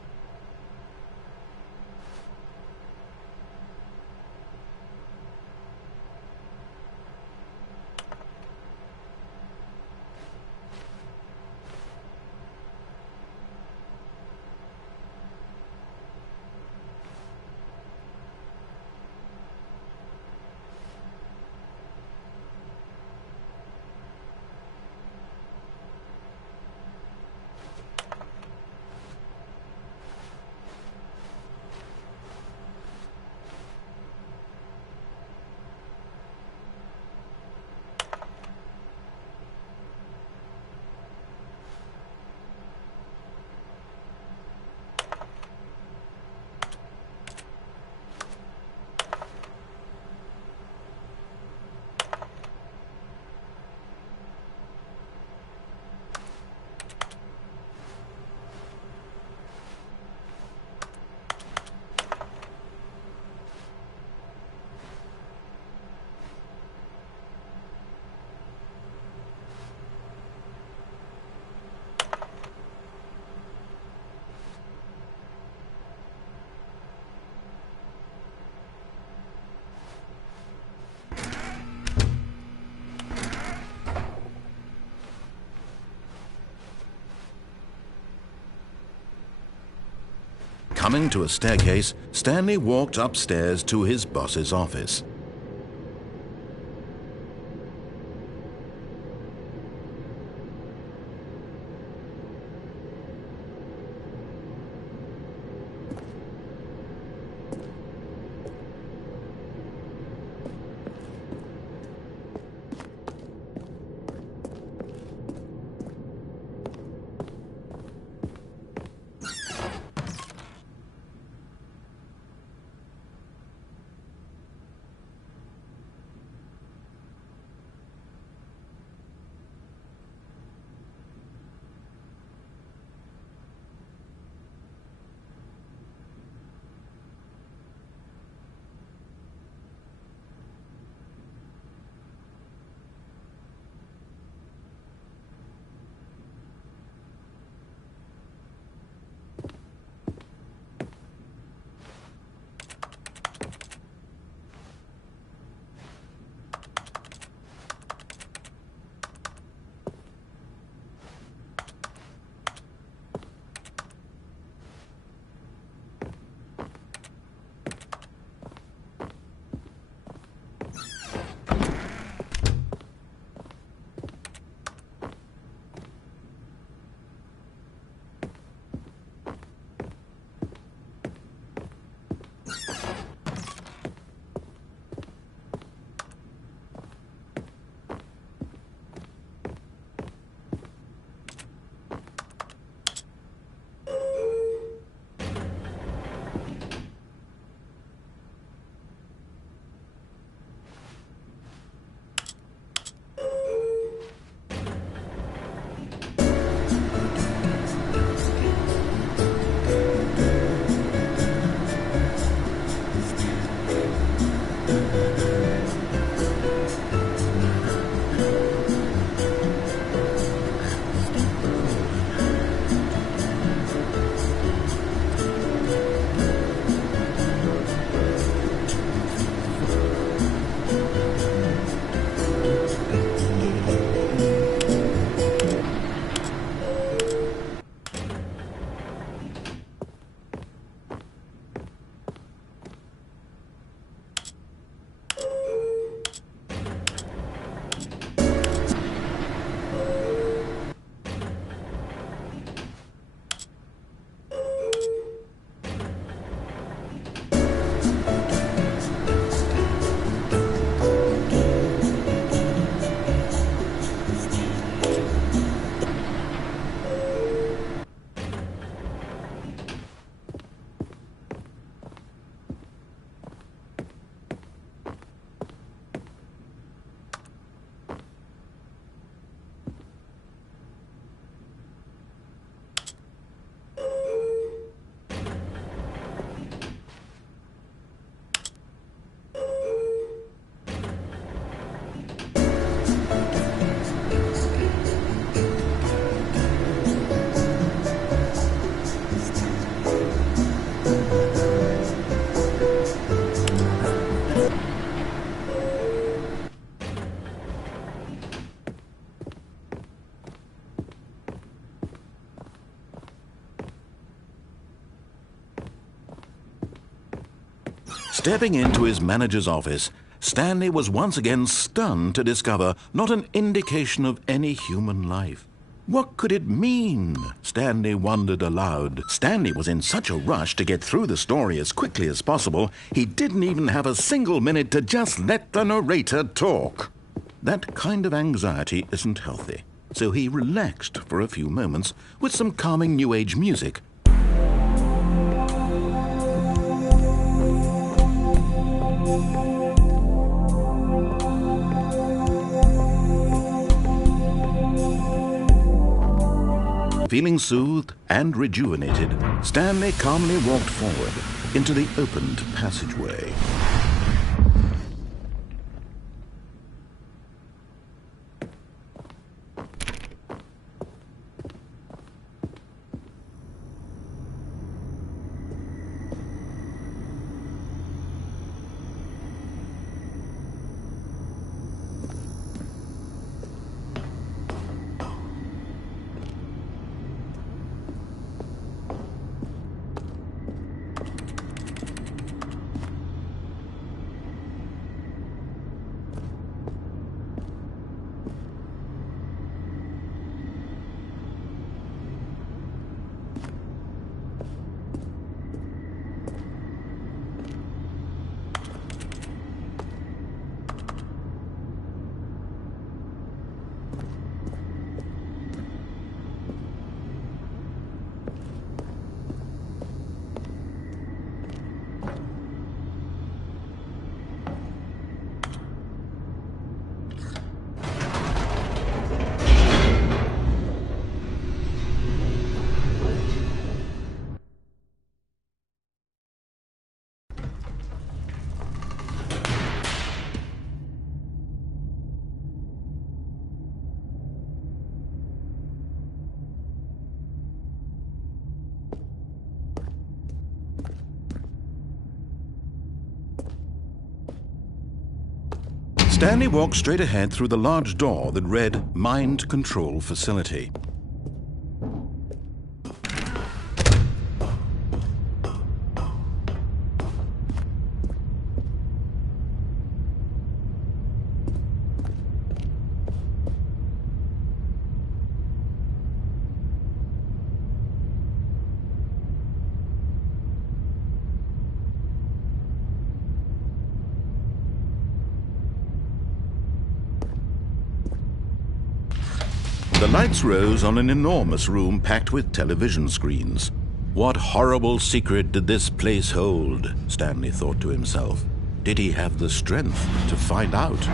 Coming to a staircase, Stanley walked upstairs to his boss's office. Stepping into his manager's office, Stanley was once again stunned to discover not an indication of any human life. What could it mean? Stanley wondered aloud. Stanley was in such a rush to get through the story as quickly as possible, he didn't even have a single minute to just let the narrator talk. That kind of anxiety isn't healthy, so he relaxed for a few moments with some calming New Age music. Feeling soothed and rejuvenated, Stanley calmly walked forward into the opened passageway. Stanley walked straight ahead through the large door that read Mind Control Facility. The lights rose on an enormous room packed with television screens. What horrible secret did this place hold? Stanley thought to himself. Did he have the strength to find out?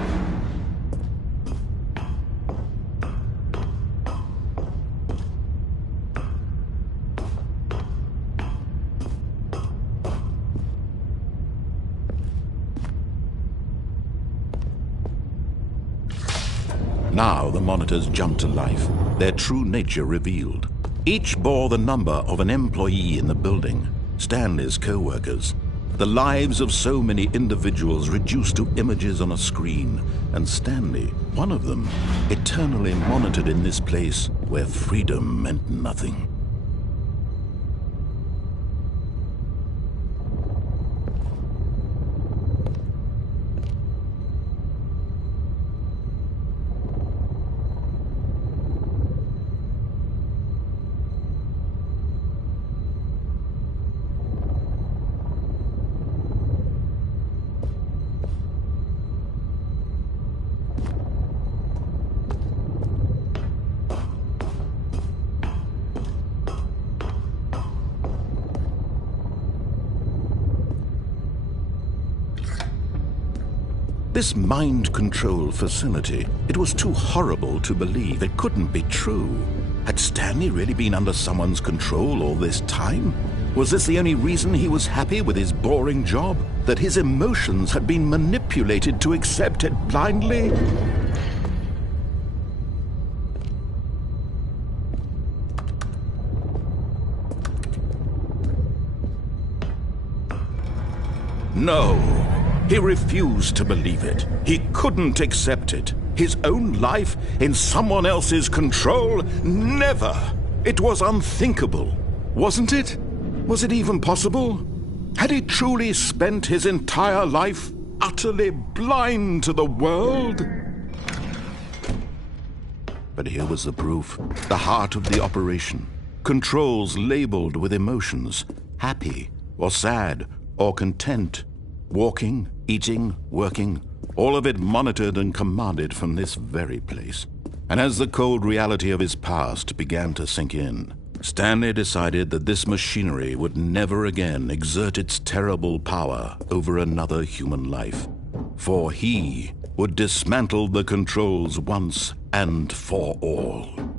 Now the monitors jumped to life, their true nature revealed. Each bore the number of an employee in the building, Stanley's co-workers. The lives of so many individuals reduced to images on a screen, and Stanley, one of them, eternally monitored in this place where freedom meant nothing. This mind control facility, it was too horrible to believe. It couldn't be true. Had Stanley really been under someone's control all this time? Was this the only reason he was happy with his boring job? That his emotions had been manipulated to accept it blindly? No. He refused to believe it. He couldn't accept it. His own life in someone else's control? Never! It was unthinkable. Wasn't it? Was it even possible? Had he truly spent his entire life utterly blind to the world? But here was the proof, the heart of the operation. Controls labeled with emotions, happy or sad or content. Walking, eating, working, all of it monitored and commanded from this very place. And as the cold reality of his past began to sink in, Stanley decided that this machinery would never again exert its terrible power over another human life. For he would dismantle the controls once and for all.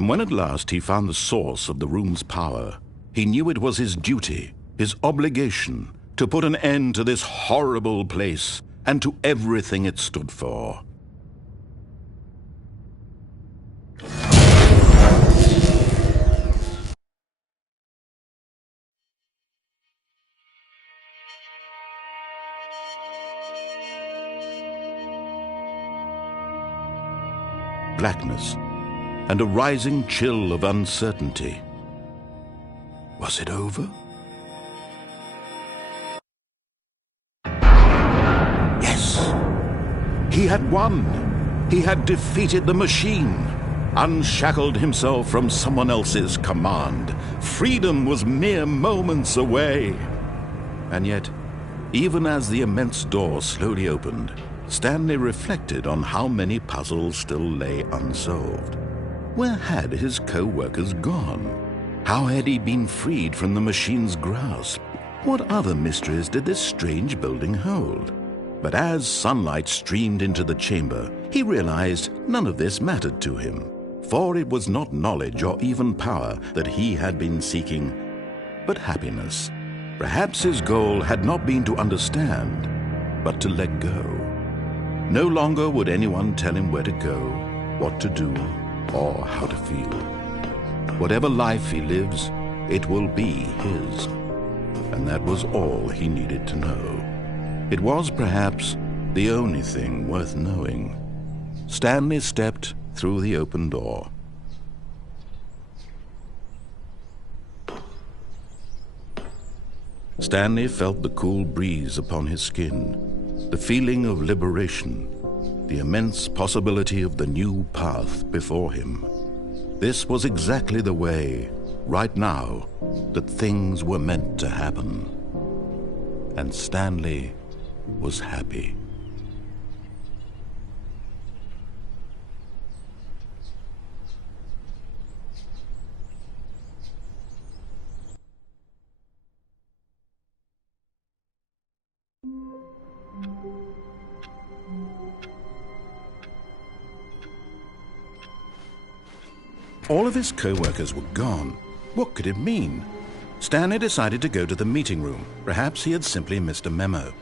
And when at last he found the source of the room's power, he knew it was his duty, his obligation, to put an end to this horrible place and to everything it stood for. Blackness and a rising chill of uncertainty. Was it over? Yes! He had won! He had defeated the machine, unshackled himself from someone else's command. Freedom was mere moments away. And yet, even as the immense door slowly opened, Stanley reflected on how many puzzles still lay unsolved. Where had his co-workers gone? How had he been freed from the machine's grasp? What other mysteries did this strange building hold? But as sunlight streamed into the chamber, he realized none of this mattered to him, for it was not knowledge or even power that he had been seeking, but happiness. Perhaps his goal had not been to understand, but to let go. No longer would anyone tell him where to go, what to do, or how to feel. Whatever life he lives, it will be his. And that was all he needed to know. It was perhaps the only thing worth knowing. Stanley stepped through the open door. Stanley felt the cool breeze upon his skin, the feeling of liberation, the immense possibility of the new path before him. This was exactly the way, right now, that things were meant to happen. And Stanley was happy. All of his co-workers were gone. What could it mean? Stanley decided to go to the meeting room. Perhaps he had simply missed a memo.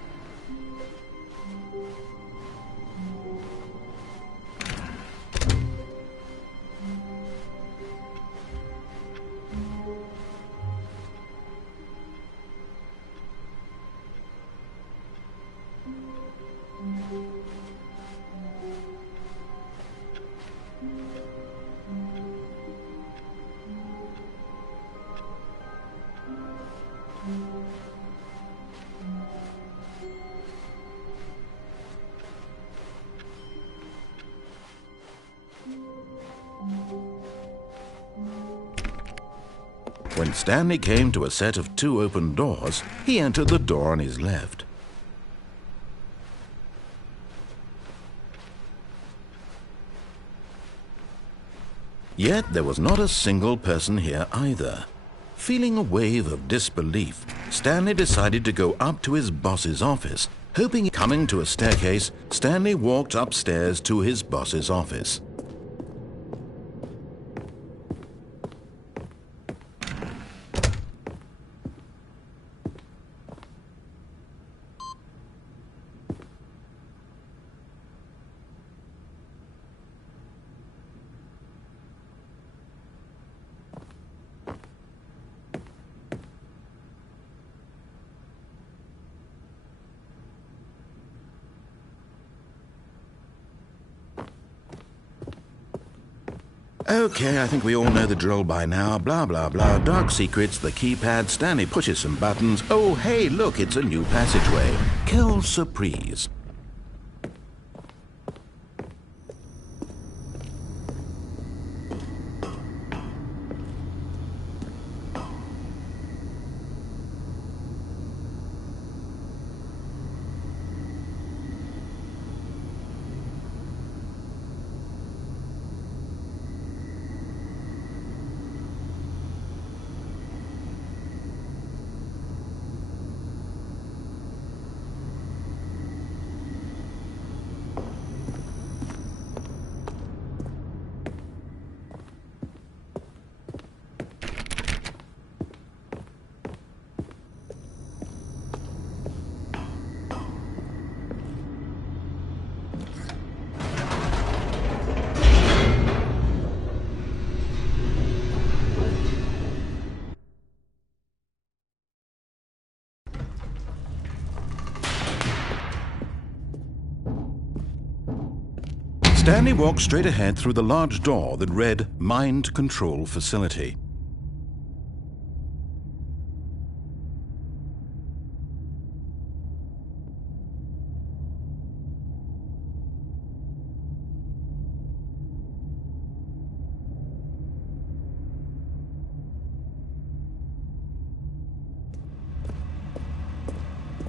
When Stanley came to a set of 2 open doors, he entered the door on his left. Yet there was not a single person here either. Feeling a wave of disbelief, Stanley decided to go up to his boss's office. Coming to a staircase, Stanley walked upstairs to his boss's office. Okay, I think we all know the drill by now. Blah, blah, blah. Dark secrets, the keypad. Stanley pushes some buttons. Oh, hey, look, it's a new passageway. Quelle surprise. Stanley walked straight ahead through the large door that read Mind Control Facility.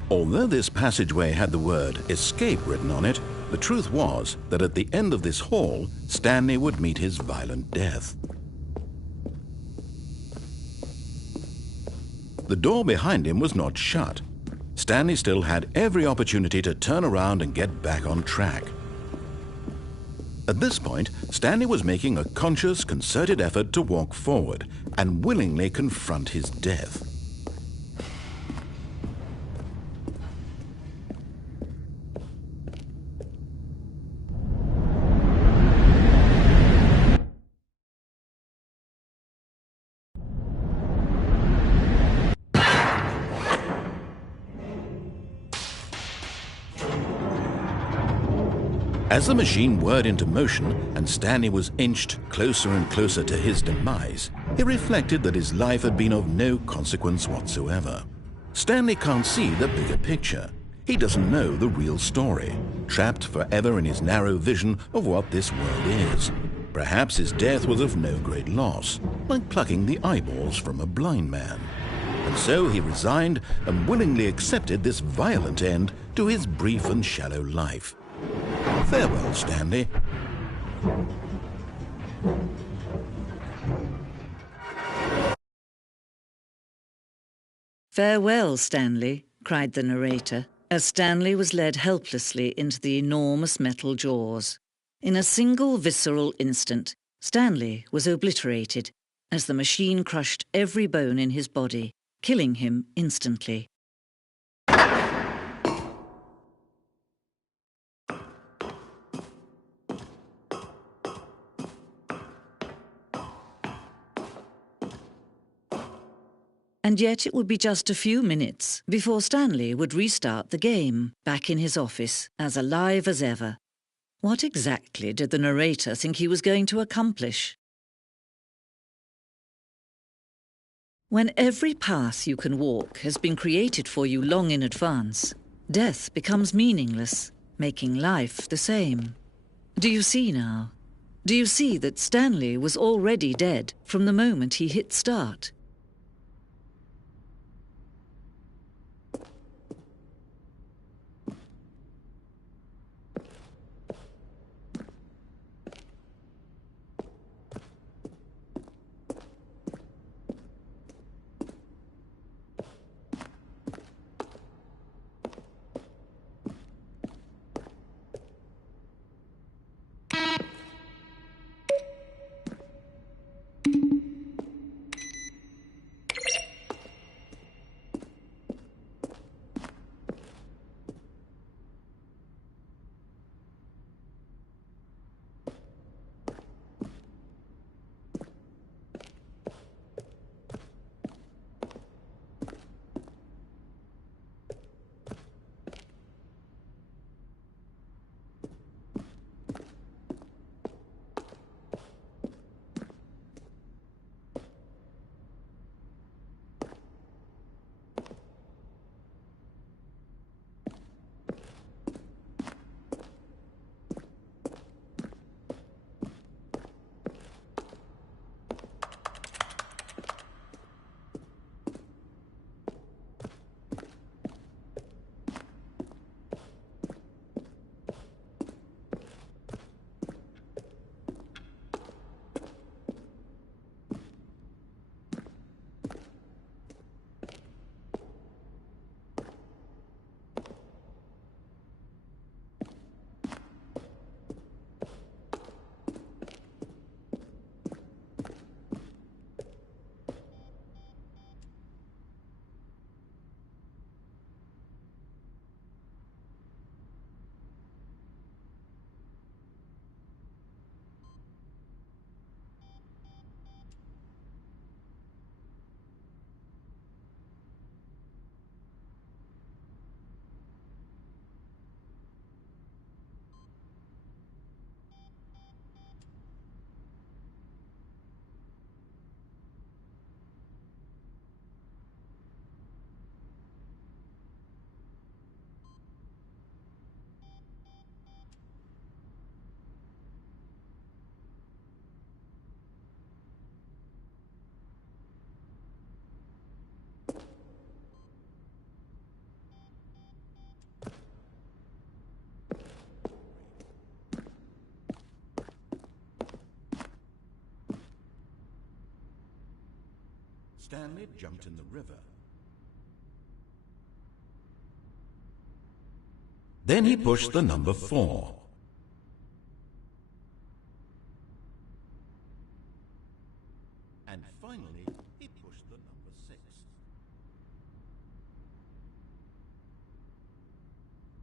Although this passageway had the word Escape written on it, the truth was that at the end of this hall, Stanley would meet his violent death. The door behind him was not shut. Stanley still had every opportunity to turn around and get back on track. At this point, Stanley was making a conscious, concerted effort to walk forward and willingly confront his death. As the machine whirred into motion and Stanley was inched closer and closer to his demise, he reflected that his life had been of no consequence whatsoever. Stanley can't see the bigger picture. He doesn't know the real story, trapped forever in his narrow vision of what this world is. Perhaps his death was of no great loss, like plucking the eyeballs from a blind man. And so he resigned and willingly accepted this violent end to his brief and shallow life. Farewell, Stanley. Farewell, Stanley, cried the narrator, as Stanley was led helplessly into the enormous metal jaws. In a single visceral instant, Stanley was obliterated as the machine crushed every bone in his body, killing him instantly. And yet it would be just a few minutes before Stanley would restart the game, back in his office, as alive as ever. What exactly did the narrator think he was going to accomplish? When every path you can walk has been created for you long in advance, death becomes meaningless, making life the same. Do you see now? Do you see that Stanley was already dead from the moment he hit start? Stanley jumped in the river. Then he pushed the number 4. And finally, he pushed the number 6.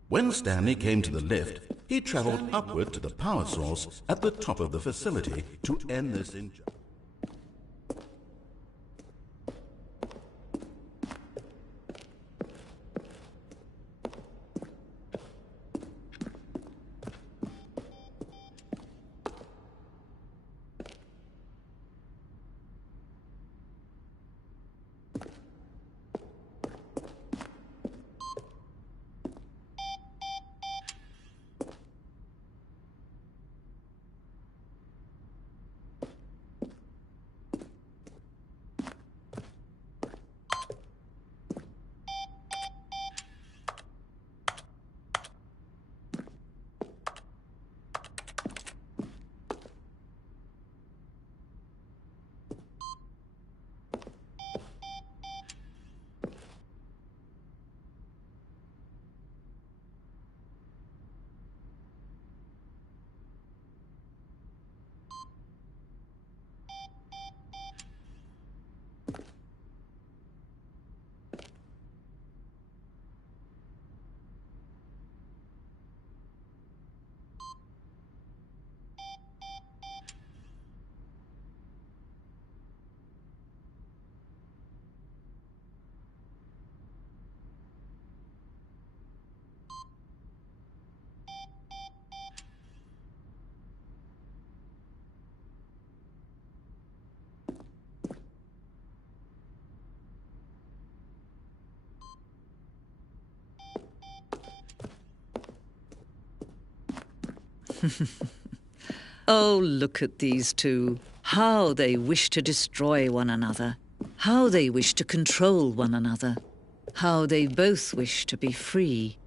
When Stanley came to the lift, he traveled upward to the power source at the top of the facility to end this injustice. Oh, look at these two. How they wish to destroy one another. How they wish to control one another. How they both wish to be free.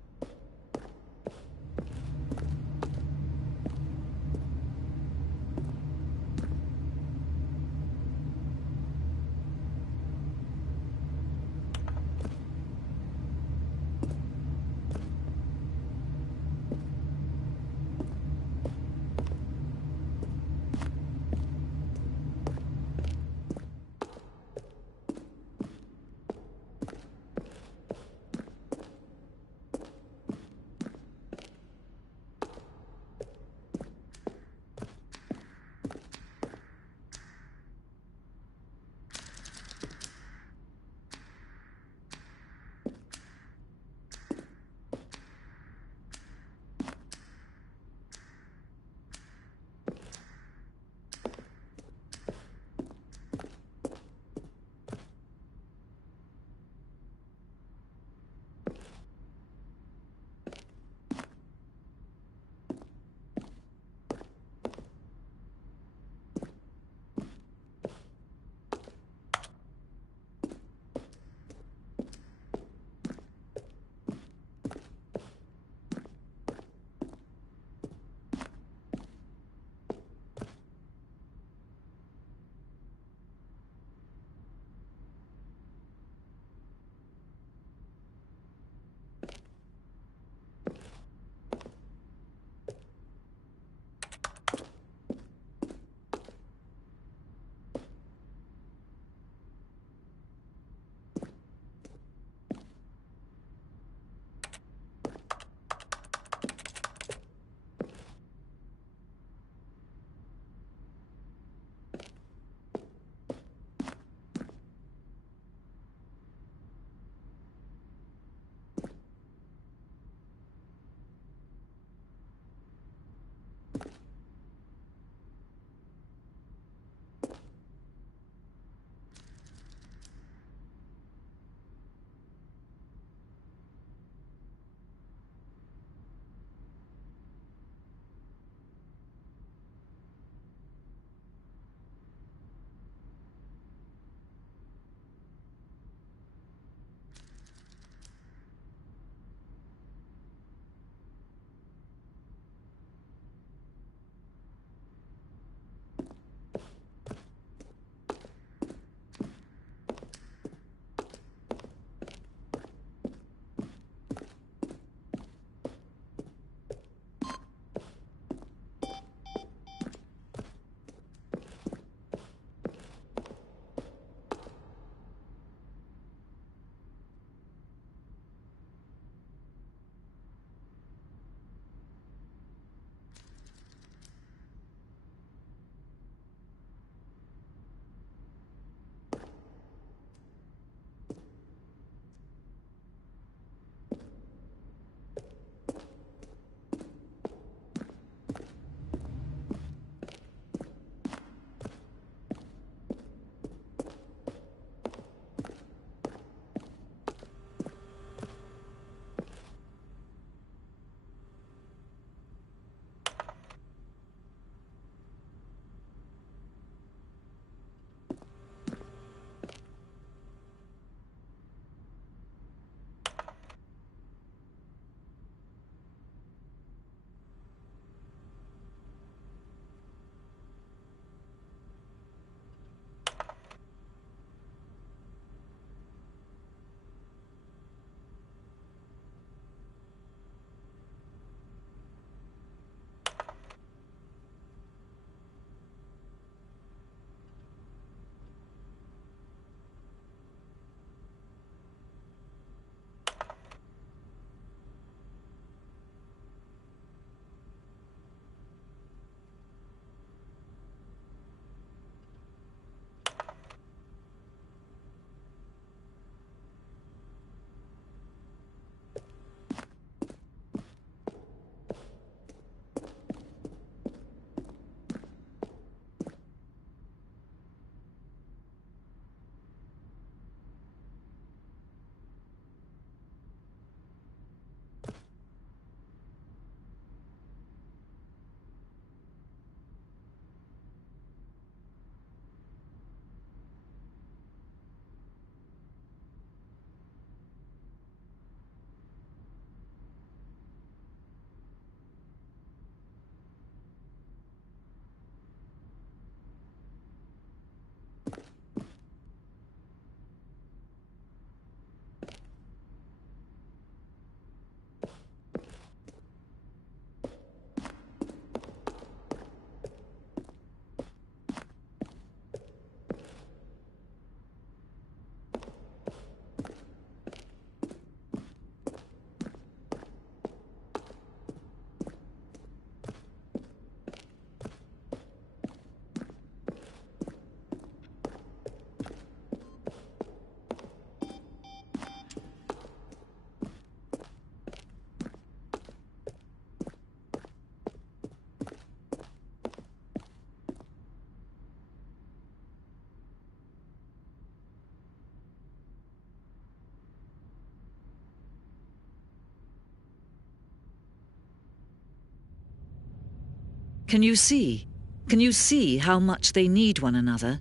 Can you see? Can you see how much they need one another?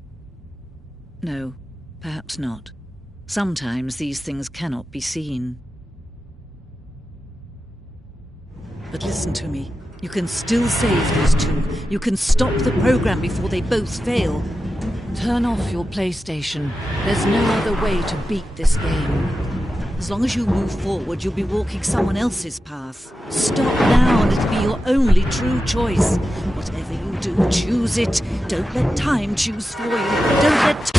No, perhaps not. Sometimes these things cannot be seen. But listen to me. You can still save these two. You can stop the program before they both fail. Turn off your PlayStation. There's no other way to beat this game. As long as you move forward, you'll be walking someone else's path. Stop now and it'll be your only true choice. Whatever you do, choose it. Don't let time choose for you. Don't let...